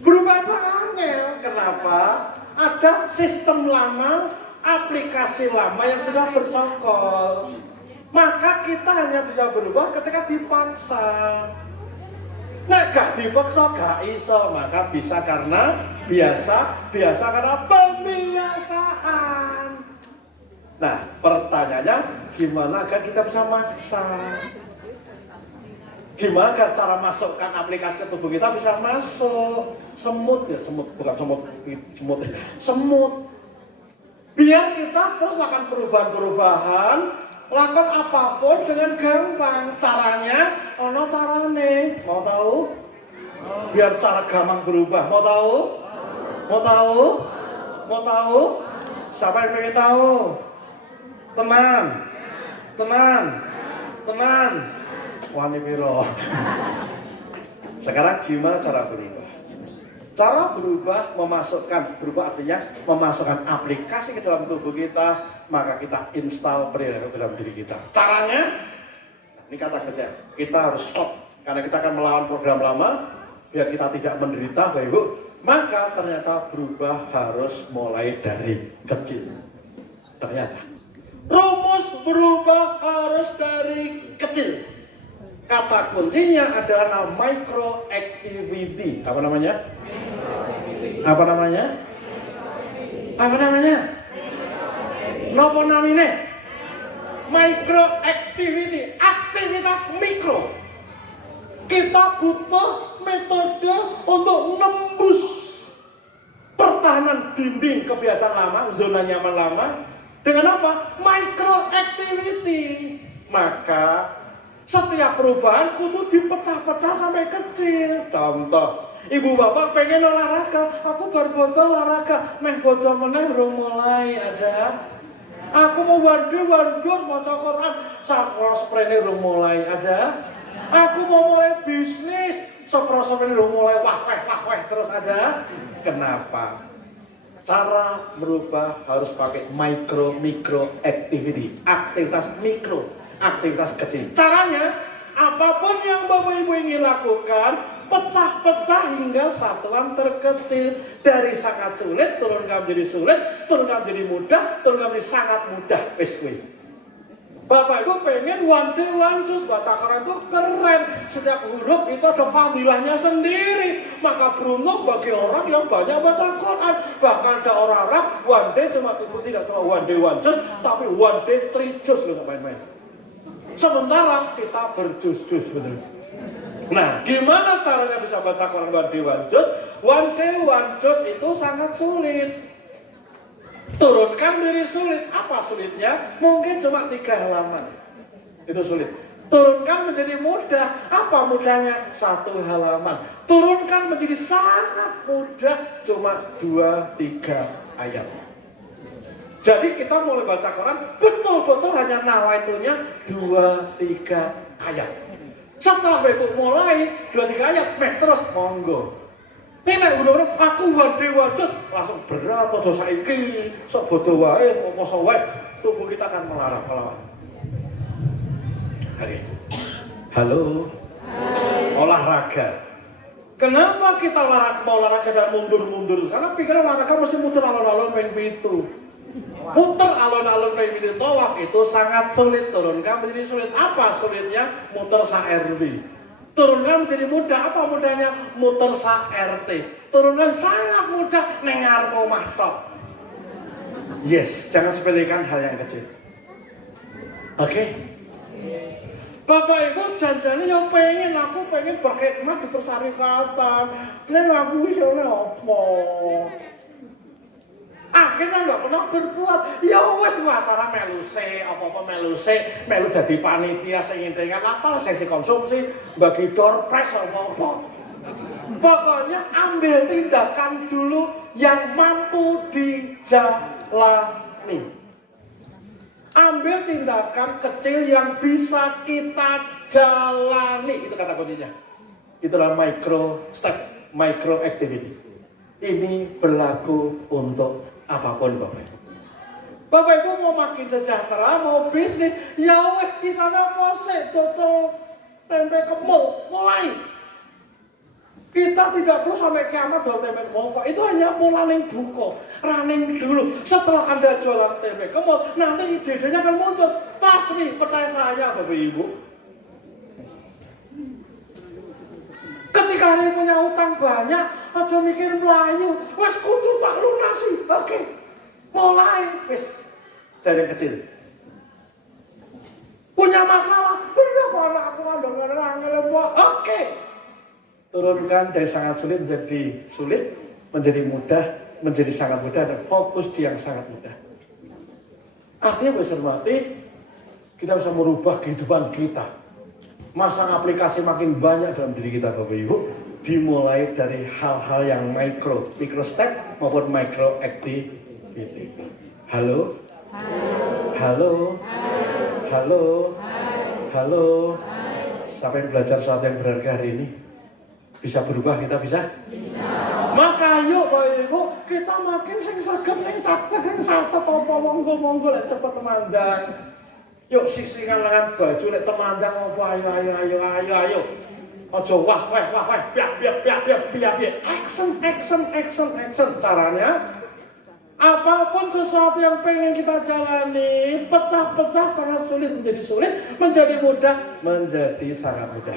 Berubah itu angel. Kenapa? Ada sistem lama, aplikasi lama yang sudah bercokol. Maka kita hanya bisa berubah ketika dipaksa. Nah, gak dipaksa, gak iso, maka bisa karena biasa karena pembiasaan. Nah, pertanyaannya, gimana agar kita bisa maksa? Gimana agar cara masukkan aplikasi ke tubuh kita bisa masuk? Semut. Biar kita terus lakukan perubahan, lakukan apapun dengan gampang. Caranya, ono carane. Mau tahu? Biar cara gampang berubah. Mau tahu? Siapa yang pengen tahu? Tenang. Wani piro. Sekarang gimana cara berubah? Cara berubah artinya memasukkan aplikasi ke dalam tubuh kita, maka kita install perilaku ke dalam diri kita. Caranya, ini kata kerja, kita harus stop karena kita akan melawan program lama biar kita tidak menderita, Bapak Ibu. Maka ternyata berubah harus mulai dari kecil. Ternyata rumus berubah harus dari kecil. Kata kuncinya adalah micro activity. Apa namanya? Nopo namine? Micro activity, aktivitas mikro. Kita butuh metode untuk nembus pertahanan dinding kebiasaan lama, zona nyaman lama. Dengan apa? Micro activity. Maka setiap perubahan kudu dipecah-pecah sampai kecil. Contoh, ibu bapak pengen olahraga, aku baru bodo olahraga, meh bodo meneh urung mulai ada. Aku mau wandur maca Quran, sprene urung mulai ada. Aku mau mulai bisnis, sprene urung mulai wah terus ada. Kenapa? Cara merubah harus pakai micro activity, aktivitas mikro, aktivitas kecil. Caranya, apapun yang Bapak Ibu ingin lakukan, pecah-pecah hingga satuan terkecil. Dari sangat sulit, turunkan menjadi sulit, turunkan menjadi mudah, turunkan menjadi sangat mudah. Bapak Ibu pengen one day one juice, baca Quran itu keren. Setiap huruf itu ada fadilahnya sendiri. Maka beruntung bagi orang yang banyak baca Quran. Bahkan ada orang Arab, one day tidak cuma one day one juice, tapi one day three juice loh, main-main. Sementara kita berjus-jus, betul. Nah, gimana caranya bisa baca Quran one day one juice? One day one juice itu sangat sulit. Turunkan menjadi sulit. Apa sulitnya? Mungkin cuma 3 halaman. Itu sulit. Turunkan menjadi mudah. Apa mudahnya? 1 halaman. Turunkan menjadi sangat mudah. Cuma 2-3 ayat. Jadi kita mulai baca Quran betul-betul hanya nawaitunya 2-3 ayat. Setelah itu mulai 2-3 ayat, terus monggo. Nek ngono aku wade langsung berat aja saiki sok bodo wae poso wae tubuh kita akan melawan. Oke. Halo. Olahraga. Kenapa kita olahraga dan mundur-mundur? Karena pikiran olahraga mesti muter alon-alon ping 7. Muter alon-alon ping 7 tawaf itu sangat sulit, turunkan menjadi sulit. Apa sulitnya? Muter sa RW. Turunkan menjadi mudah. Apa mudahnya? Muter sa RT. Turunkan sangat mudah, nengar omah tok. Yes, jangan sepelekan hal yang kecil. Oke? Bapak Ibu janjane yang aku pengen berkhidmat di persyarikatan. Nek aku wis ora apa. Akhirnya nggak pernah berbuat. Ya wes acara melu apa-apa melu jadi panitia sing intingan apa sesi konsumsi, bagi door prize apa-apa. Pokoknya ambil tindakan dulu yang mampu dijalani. Ambil tindakan kecil yang bisa kita jalani. Itu kata kuncinya. Itulah micro step, micro activity. Ini berlaku untuk apapun Bapak Ibu. Bapak Ibu mau makin sejahtera, mau bisnis, ya wes di sana posek dodol tempe kemul, mulai. Kita tidak perlu sampai kiamat dodol tempe kemul, itu hanya mulai buko, running dulu. Setelah Anda jualan tempe kemul, nanti ide-idenya akan muncul. Trust me, percaya saya Bapak Ibu. Ketika hari punya utang banyak, aja mikir melayu, wes kudu tak lunasi. Oke. Mulai wes dari yang kecil. Punya masalah, berapa anakku ngandong. Oke. Turunkan dari sangat sulit menjadi sulit, menjadi mudah, menjadi sangat mudah, dan fokus di yang sangat mudah. Artinya bisa hormati, kita bisa merubah kehidupan kita. Masang aplikasi makin banyak dalam diri kita Bapak Ibu, dimulai dari hal-hal yang micro step maupun micro activity. Halo? Halo? Halo? Halo? Sampai belajar sesuatu yang berharga hari ini? Bisa berubah kita bisa? Bisa. Maka yuk Bapak Ibu, kita makin sing sagem ning cacah sing sacet apa monggo lek cepet temandang. Yuk sing-singan lengan baju lek temandang apa ayo. Ojo wah piak. Action. Caranya apapun sesuatu yang pengen kita jalani, pecah-pecah sangat sulit menjadi sulit, menjadi mudah menjadi sangat mudah.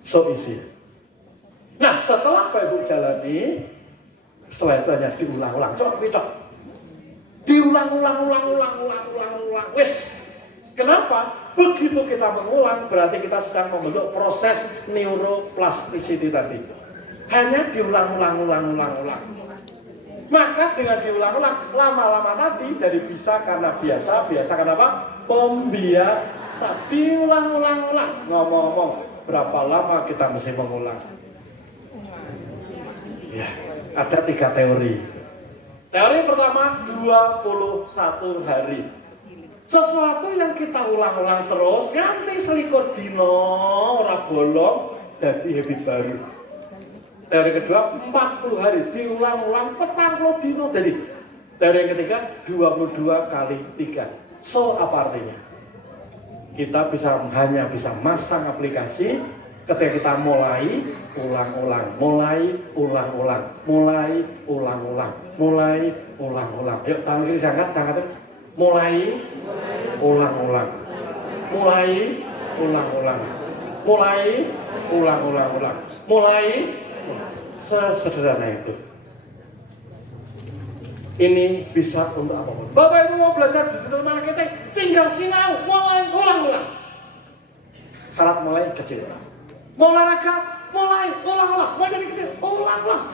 So easy. Nah, setelah Bapak Ibu jalani, setelah itu hanya diulang-ulang. Coba kita diulang-ulang. Wes. Kenapa? Begitu kita mengulang, berarti kita sedang membentuk proses neuroplasticity tadi. Hanya diulang-ulang. Maka dengan diulang-ulang, lama-lama tadi dari bisa karena biasa karena apa? Pembiasa. Diulang-ulang-ulang. Ngomong-ngomong, berapa lama kita mesti mengulang? Ya, ada 3 teori. Teori pertama, 21 hari. Sesuatu yang kita ulang-ulang terus, nganti selikur dino, ora bolong, jadi habit baru. Teori kedua, 40 hari, diulang-ulang 40 dino. Jadi, teori yang ketiga, 22 kali 3. So, apa artinya? Kita hanya bisa masang aplikasi ketika kita mulai, ulang-ulang, mulai, ulang-ulang, mulai, ulang-ulang, mulai, ulang-ulang. Yuk, tangan kiri diangkat. Mulai, ulang-ulang, mulai, ulang-ulang, mulai, ulang-ulang, mulai. Sesederhana itu. Ini bisa untuk apapun. Bapak Ibu mau belajar digital marketing, tinggal sinau, mulai, ulang-ulang. Syarat mulai kecil. Mau olahraga, mulai, ulang-ulang. Mau dari kecil, ulang-ulang.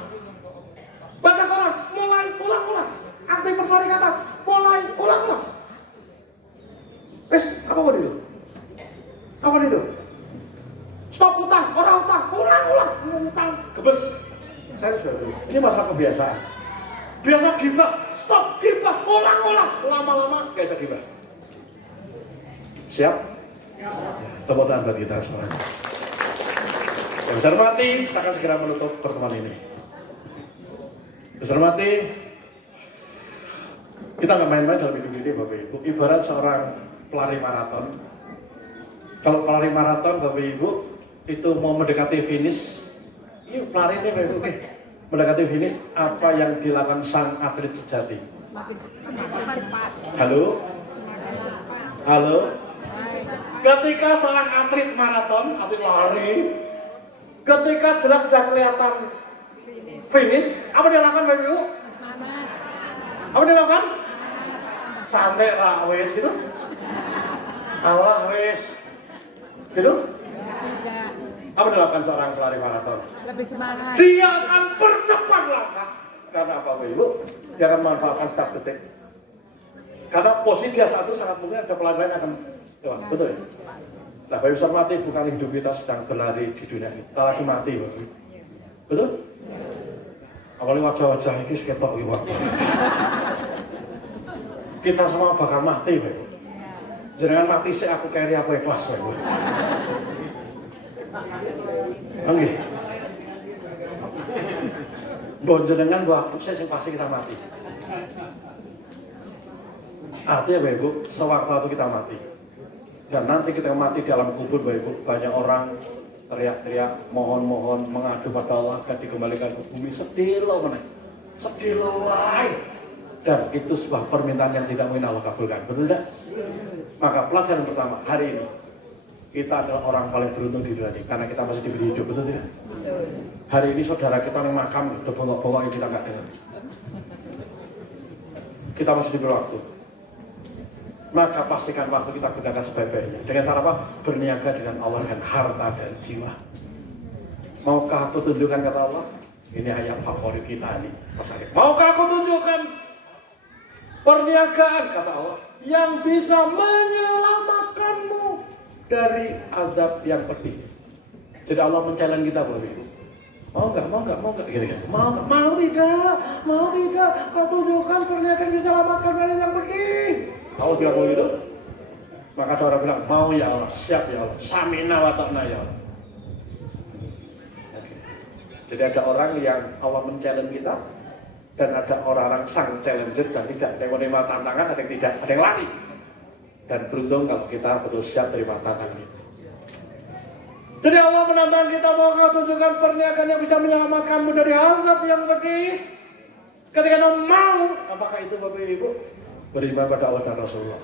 Baca koran, mulai, ulang-ulang. Aktif persyarikatan, mulai, ulang-ulang. Apa itu? Apa itu? Stop utang, orang utang, ulang-ulang. Utang, gebes. Saya sudah dulu. Ini masalah kebiasaan. Biasa gibah, stop gibah, ulang-ulang. Lama-lama gak bisa gibah. Siap? Tepuk tangan buat kita semuanya. Yang saya hormati, saya akan segera menutup pertemuan ini. Yang saya hormati, kita nggak main-main dalam hidup ini, Bapak Ibu. Ibarat seorang pelari maraton. Kalau pelari maraton, Bapak Ibu, itu mau mendekati finish, ini pelari ini, Bapak Ibu, mendekati finish, apa yang dilakukan sang atlet sejati? Halo? Halo? Ketika seorang atlet maraton, atlet lari, ketika jelas sudah kelihatan finish, apa dia lakukan, Bapak Ibu? Apa dia lakukan? Santai lah, wes gitu. Allah wes, gitu. Apa dia lakukan seorang pelari maraton? Lebih semangat. Dia akan percepat langkah. Karena apa, Bapak Ibu? Dia akan memanfaatkan setiap detik. Karena posisi dia saat itu sangat mungkin ada pelari lain akan lewat, betul ya? Nah, Bapak Ibu mati bukan hidup kita sedang berlari di dunia ini. Kita lagi mati, Bapak Ibu. Betul? Apalagi wajah-wajah ini seketok iwak. Kita semua bakal mati, Bapak Ibu. Jangan mati sih aku carry aku ikhlas, Bapak Ibu. Oke. Mbok jenengan mbok aku sih pasti kita mati. Artinya, Bapak Ibu, sewaktu kita mati. Dan nanti kita mati di alam kubur, Bapak Ibu, banyak orang teriak-teriak, mohon-mohon, mengadu pada Allah agar dikembalikan ke bumi. Sedih loh, sedih loh, wai. Dan itu sebuah permintaan yang tidak mungkin Allah kabulkan, betul tidak? Maka pelajaran pertama hari ini, kita adalah orang paling beruntung di dunia ini karena kita masih diberi hidup, betul tidak? Hari ini saudara kita yang makam, udah bongok-bongok yang kita nggak dengar. Kita masih diberi waktu. Maka pastikan waktu kita gunakan sebaik-baiknya. Dengan cara apa? Berniaga dengan Allah dengan harta dan jiwa. Maukah aku tunjukkan kata Allah? Ini ayat favorit kita nih. Maukah aku tunjukkan perniagaan kata Allah yang bisa menyelamatkanmu dari azab yang pedih. Jadi Allah men-challenge kita, Bapak Ibu. Mau enggak, gitu. Mau tidak, kau tunjukkan perniagaan bisa selamatkan dari yang pedih. Allah bilang begitu, maka ada orang bilang, mau ya Allah, siap ya Allah, samina wa ta'na ya Allah. Okay. Jadi ada orang yang Allah men-challenge kita, dan ada orang-orang sang challenger dan tidak, ada yang menerima tantangan, ada yang tidak, ada yang lari. Dan beruntung kalau kita betul siap terima tantangan itu. Jadi Allah menantang kita, mau kau tunjukkan perniagaan yang bisa menyelamatkanmu dari azab yang pedih. Ketika kau mau, apakah itu Bapak Ibu? Beriman pada Allah dan Rasulullah.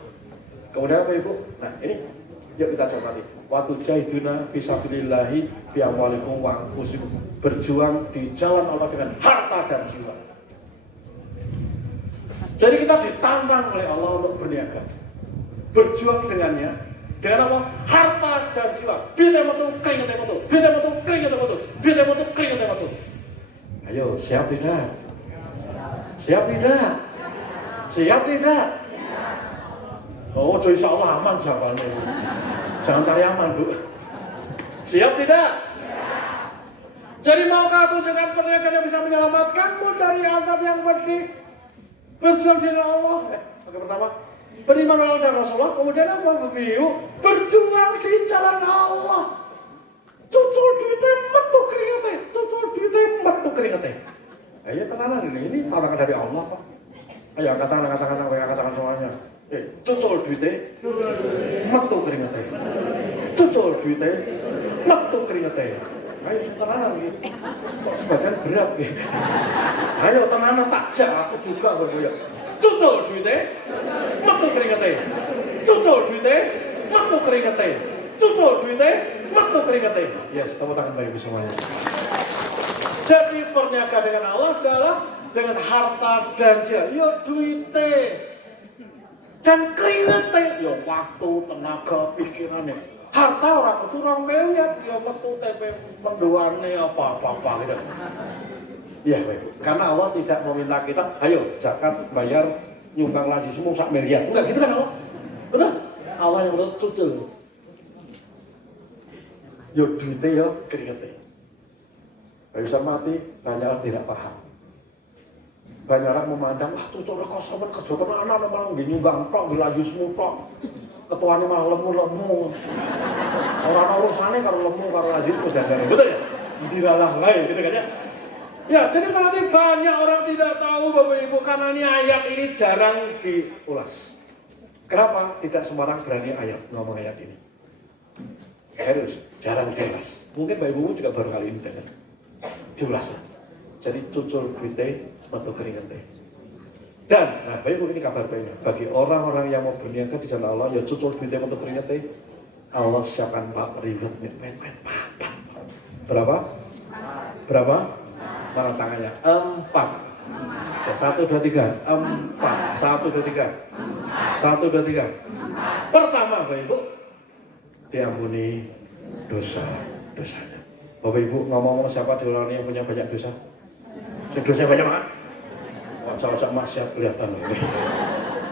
Kemudian Bapak Ibu, nah ini yuk kita cermati. Waktu jahiduna fisabilillahi bi'amwalikum wa anfusikum. Berjuang di jalan Allah dengan harta dan jiwa. Jadi kita ditantang oleh Allah untuk berniaga. Berjuang dengannya, dengan apa? Harta dan jiwa. Bila metu keringat metu, bila metu keringat metu, bila metu keringat metu. Ayo, siap tidak? Siap tidak? Siap tidak? Oh, insya Allah aman jawabannya. Jangan cari aman, Bu. Siap tidak? Jadi maukah aku dengan perniagaan yang bisa menyelamatkanmu dari azab yang pedih? Berjuang di jalan Allah. Oke, pertama, beriman oleh dan Rasulullah. Kemudian apa, Bapak Ibu? Berjuang di jalan Allah. Cucul duitnya metu keringetnya. Cucul duitnya metu keringetnya. Ayo tenanan ini tantangan dari Allah kok. Ayo katakan semuanya. Cucul duitnya metu keringetnya. Cucul duitnya metu keringetnya. Ayo tenanan gitu. Kok sebagian berat gitu. Ayo tenanan takjak aku juga Bapak ya. Cucul duitnya metu keringetnya. Cucul duitnya metu keringetnya. Cucul duitnya metu keringetnya. Yes, tepuk tangan Bapak Ibu semuanya. Jadi perniagaan dengan Allah adalah dengan harta dan jasa. Yo duitnya dan keringetnya. Yo waktu, tenaga, pikirannya. Harta orang kudu 2 miliar, ya metu tempe mendoane apa-apa gitu. Iya, Bapak. Karena Allah tidak meminta kita, ayo zakat bayar nyumbang lagi semua 1 miliar. Enggak gitu kan Allah? Betul? Allah yang menurut cucul. Yo duitnya yo keringetnya. Gak bisa mati, banyak orang tidak paham. Banyak orang memandang, cucul kosongan kerja tenanan malah nyumbang tok, dilaju semua tok. Ketuanya malah lemu-lemu. Orang urusannya kalau lemu, kalau lazim, jangan. Betul ya? Dilalah lain gitu kan ya. Ya, jadi saat ini banyak orang tidak tahu Bapak Ibu karena ini ayat ini jarang diulas. Kenapa? Tidak sembarang berani ngomong ayat ini. Harus, jarang diulas. Mungkin Bapak Ibu juga baru kali ini dengar. Diulas lah. Jadi cucul duitnya, metu keringetnya. Dan, nah Bapak Ibu ini kabar baiknya. Bagi orang-orang yang mau berniaga di jalan Allah, ya cucul duitnya metu keringetnya. Allah siapkan Pak ribet. Berapa? Berapa? Mana tangannya? 4. Ya, 1, 2, 3. 4. 1, 2, 3. 1, 2, 3. Pertama Bapak Ibu, diampuni dosa-dosanya. Bapak Ibu ngomong siapa di orang yang punya banyak dosa? Dosanya banyak Pak? Wajah-wajah maksiat kelihatan ini.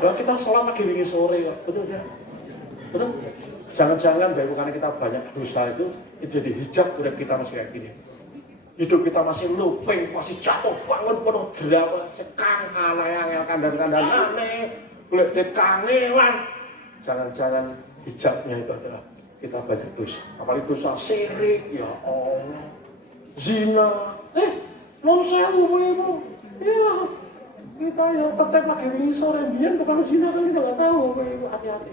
Nah, kita sholat lagi wingi sore kok. Betul ya? Betul? Jangan-jangan Bapak Ibu karena kita banyak dosa itu jadi hijab udah kita masih kayak gini. Hidup kita masih luping, masih jatuh bangun penuh drama, sekang aneh-aneh kandang-kandang aneh, kulit kangelan. Jangan-jangan hijabnya itu adalah kita banyak dosa. Apalagi dosa syirik, ya Allah. Zina. Non sewu Ibu. Iya. Kita yang tetap lagi wingi sore biyen bukan zina kan kita enggak tahu Ibu, hati-hati.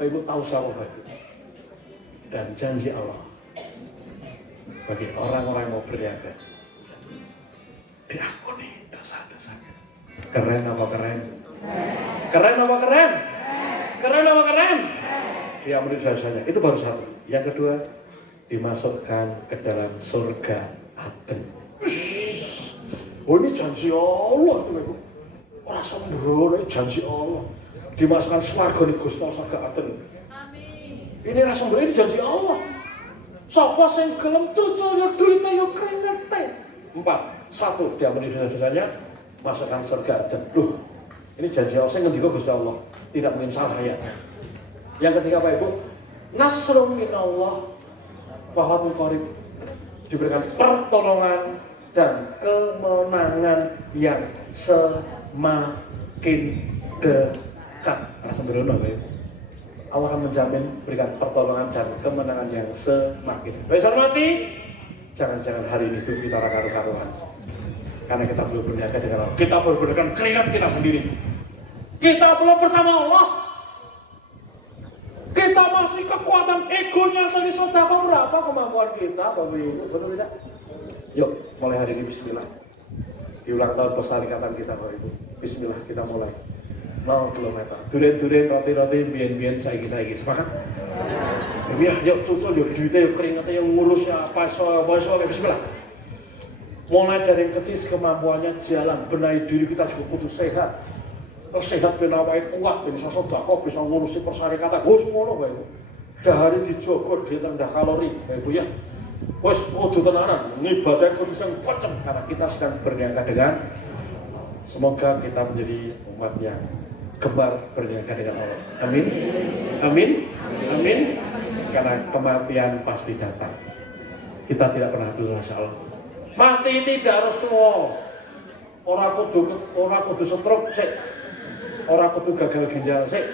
Ibu tahu sama Bapak. Dan janji Allah bagi orang-orang yang mau berniaga diampuni dosa-dosanya. Keren apa keren? Keren apa keren? Keren apa keren? Diampuni dosa-dosanya. Itu baru satu. Yang kedua, dimasukkan ke dalam surga Aden. Oh ini janji Allah itu Ibu. Orang sembrono ini janji Allah. Dimasukkan surga di Gusti Allah surga Aden. Ini rasa ini janji Allah. Sapa sing gelem cucul yo duite yo kringete. 4. 1 diampuni dosa-dosanya, masukkan surga Aden. Loh, ini janji Allah sing ngendika Gusti Allah. Tidak mungkin salah ayatnya. Yang ketiga Pak Ibu, nasrun minallah wa fathun qarib. Diberikan pertolongan dan kemenangan yang semakin dekat. Sembrono Pak Ibu. Allah akan menjamin berikan pertolongan dan kemenangan yang semakin. Besok mati, jangan-jangan hari ini kita karu-karuan. Karena kita belum berniaga dengan Allah. Kita belum berikan keringat kita sendiri. Kita belum bersama Allah. Kita masih kekuatan egonya sendiri. Saudara berapa kemampuan kita, Bapak Ibu? Betul tidak? Yuk, mulai hari ini bismillah. Di ulang tahun persyarikatan kita, Bapak Ibu. Bismillah, kita mulai. 0 kilometer. Duren-duren, roti-roti, bien-bien, saiki-saiki. Sepakat? Ya, yuk cucul, yuk duitnya, yuk keringatnya, yuk ngurusnya apa, soal-soal, bismillah. Mulai dari yang kecil kemampuannya jalan, benahi diri kita juga kudu sehat. Sehat benawai kuat, bisa sedekah, bisa ngurusi persyarikatan. Wes ngono Bapak Ibu. Dahari dijogo, dia rendah kalori, Bapak Ibu ya. Wes kudu tenanan, ibadah kudu sing kenceng karena kita sedang berniaga dengan. Semoga kita menjadi umat yang gemar berniaga dengan Allah. Amin. Amin. Amin. Karena kematian pasti datang. Kita tidak pernah tua, insya Allah. Mati tidak harus tua. Orang kudu stroke sih. Orang kudu gagal ginjal sih.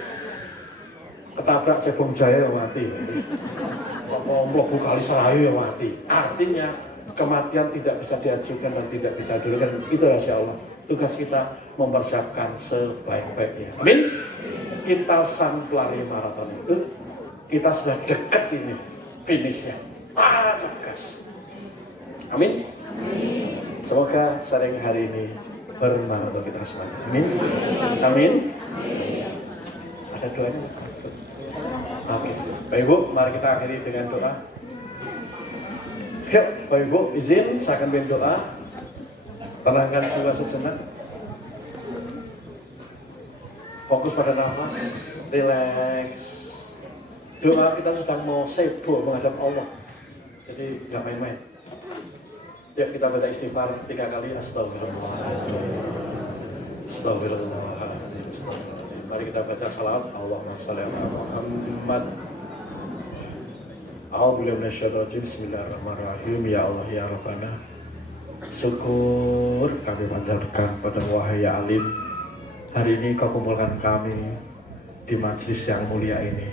Ketabrak cebong jaya mati. Mlebu kali Serayu ya mati. Artinya kematian tidak bisa diajukan dan tidak bisa dilakukan. Itu insya Allah. Tugas kita mempersiapkan sebaik-baiknya. Amin. Kita sang pelari maraton itu, kita sudah dekat ini finishnya. Gas. Amin. Semoga sharing hari ini bermanfaat untuk kita semua. Amin. Amin. Ada doanya? Oke. Bapak Ibu, mari kita akhiri dengan doa. Yuk, Bapak Ibu, izin saya akan bimbing doa. Tenangkan jiwa sejenak. Fokus pada nafas, relax. Doa kita sedang mau sibuk menghadap Allah. Jadi nggak main-main. Yuk kita baca istighfar 3 kali. Astagfirullahaladzim. Astagfirullahaladzim. Mari kita baca salawat. Allahumma shalli ala Muhammad. A'udzubillahi minasyaitonir rajim. Bismillahirrahmanirrahim. Ya Allah ya Rabbana. Syukur kami panjatkan pada wahai ya alim. Hari ini kau kumpulkan kami di majlis yang mulia ini,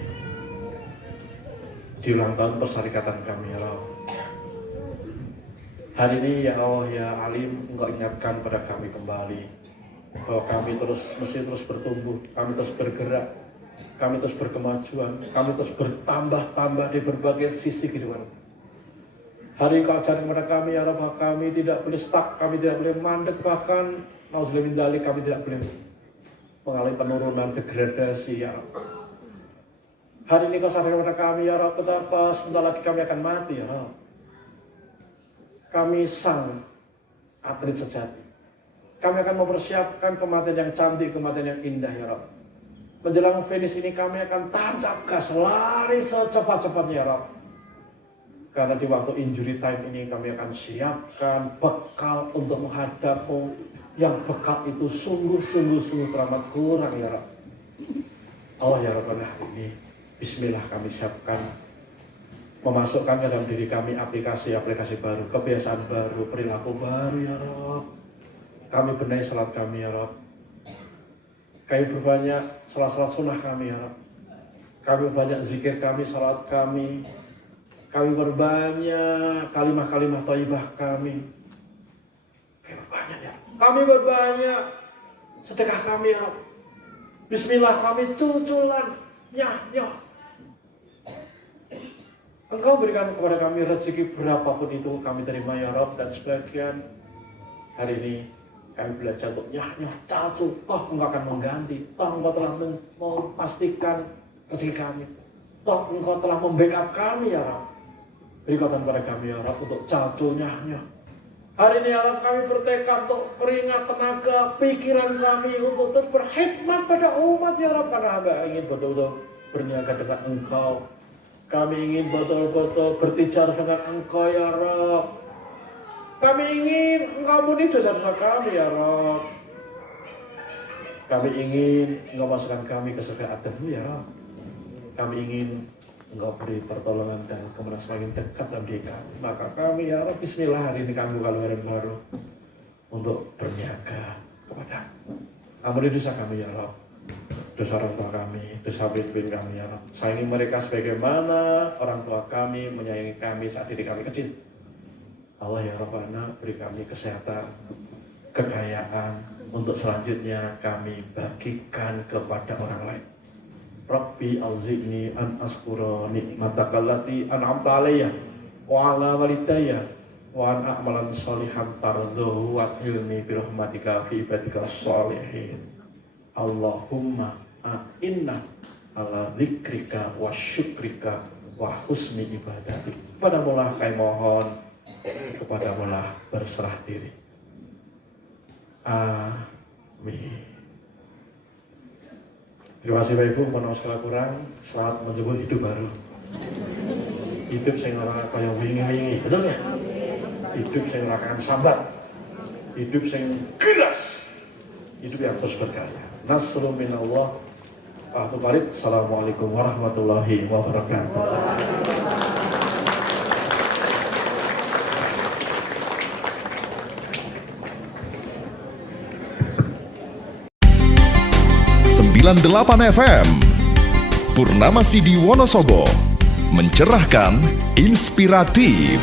di ulang tahun persyarikatan kami ya Allah. Hari ini ya Allah ya alim, engkau ingatkan pada kami kembali bahwa kami mesti terus bertumbuh, kami terus bergerak, kami terus berkemajuan, kami terus bertambah-tambah di berbagai sisi kehidupan. Hari kau ajarkan kepada kami ya Allah, kami tidak boleh stuck, kami tidak boleh mandek, bahkan nauzubillah min dzalik, kami tidak boleh mengalami penurunan degradasi ya Allah. Hari ini kau sadarkan kepada kami ya Allah, betapa sebentar lagi kami akan mati ya Allah. Kami sang atlet sejati. Kami akan mempersiapkan kematian yang cantik, kematian yang indah ya Allah. Menjelang finish ini kami akan tancap gas, lari secepat-cepatnya ya Allah. Karena di waktu injury time ini kami akan siapkan bekal untuk menghadapmu, yang bekal itu sungguh teramat kurang ya Rabb. Allah ya Rabbana, hari ini bismillah kami siapkan, memasukkan ke dalam diri kami aplikasi baru, kebiasaan baru, perilaku baru ya Rabb. Kami benahi salat kami ya Rabb. Kami berbanyak salat sunnah kami ya Rabb. Kami berbanyak zikir kami, salat kami. Kami berbanyak kalimah-kalimah thayyibah kami. Kami berbanyak ya. Kami berbanyak sedekah kami ya Rabb. Bismillah kami cul-culan nyah. Engkau berikan kepada kami rezeki berapapun itu kami terima ya Rabb, dan sebagian hari ini kami belajar untuk nyah cacu. Toh engkau akan mengganti. Toh engkau telah memastikan rezeki kami. Toh engkau telah membackup kami ya Rabb. Berikan kepada kami ya Rabb untuk cacu nyah. Hari ini ya Rabb, kami bertekad untuk keringat, tenaga, pikiran kami untuk terus berkhidmat pada umat ya Rabb. Karena hamba ingin betul-betul berniaga dengan engkau. Kami ingin betul-betul bertijar dengan engkau ya Rabb. Kami ingin engkau ampuni dosa-dosa kami ya Rabb. Kami ingin engkau masukkan kami ke surga Adammu ya Rabb. Kami ingin engkau beri pertolongan dan kemudian semakin dekat dalam diri kami. Maka kami ya Rabb, bismillah hari ini kami buka lembaran baru untuk berniaga kepada. Ampuni dosa kami ya Rabb, dosa orang tua kami, dosa pimpin kami ya Rabb. Sayangi mereka sebagaimana orang tua kami menyayangi kami saat diri kami kecil. Allah ya Rabbana, beri kami kesehatan, kekayaan untuk selanjutnya kami bagikan kepada orang lain. Rabbi auzi'ni an askura nikmataka allati an'amta alayya wa ala walidayya wa an a'malan shalihan tardahu wa ilmi bi rahmatika fi ibadika sholihin. Allahumma a'inna ala dzikrika wa syukrika wa husni ibadatik. Kepadamu lah kami mohon, kepadamu lah berserah diri. Amin. Terima kasih Bapak Ibu, mohon maaf segala kurang. Selamat menyebut hidup baru. Hidup yang orang kaya wingi-wingi, betul ya? Hidup yang rakan sambat. Hidup yang keras. Hidup yang terus berkarya. nasrun minallah. Assalamualaikum warahmatullahi wabarakatuh. .8 FM Purnama Sidi Wonosobo, mencerahkan, inspiratif.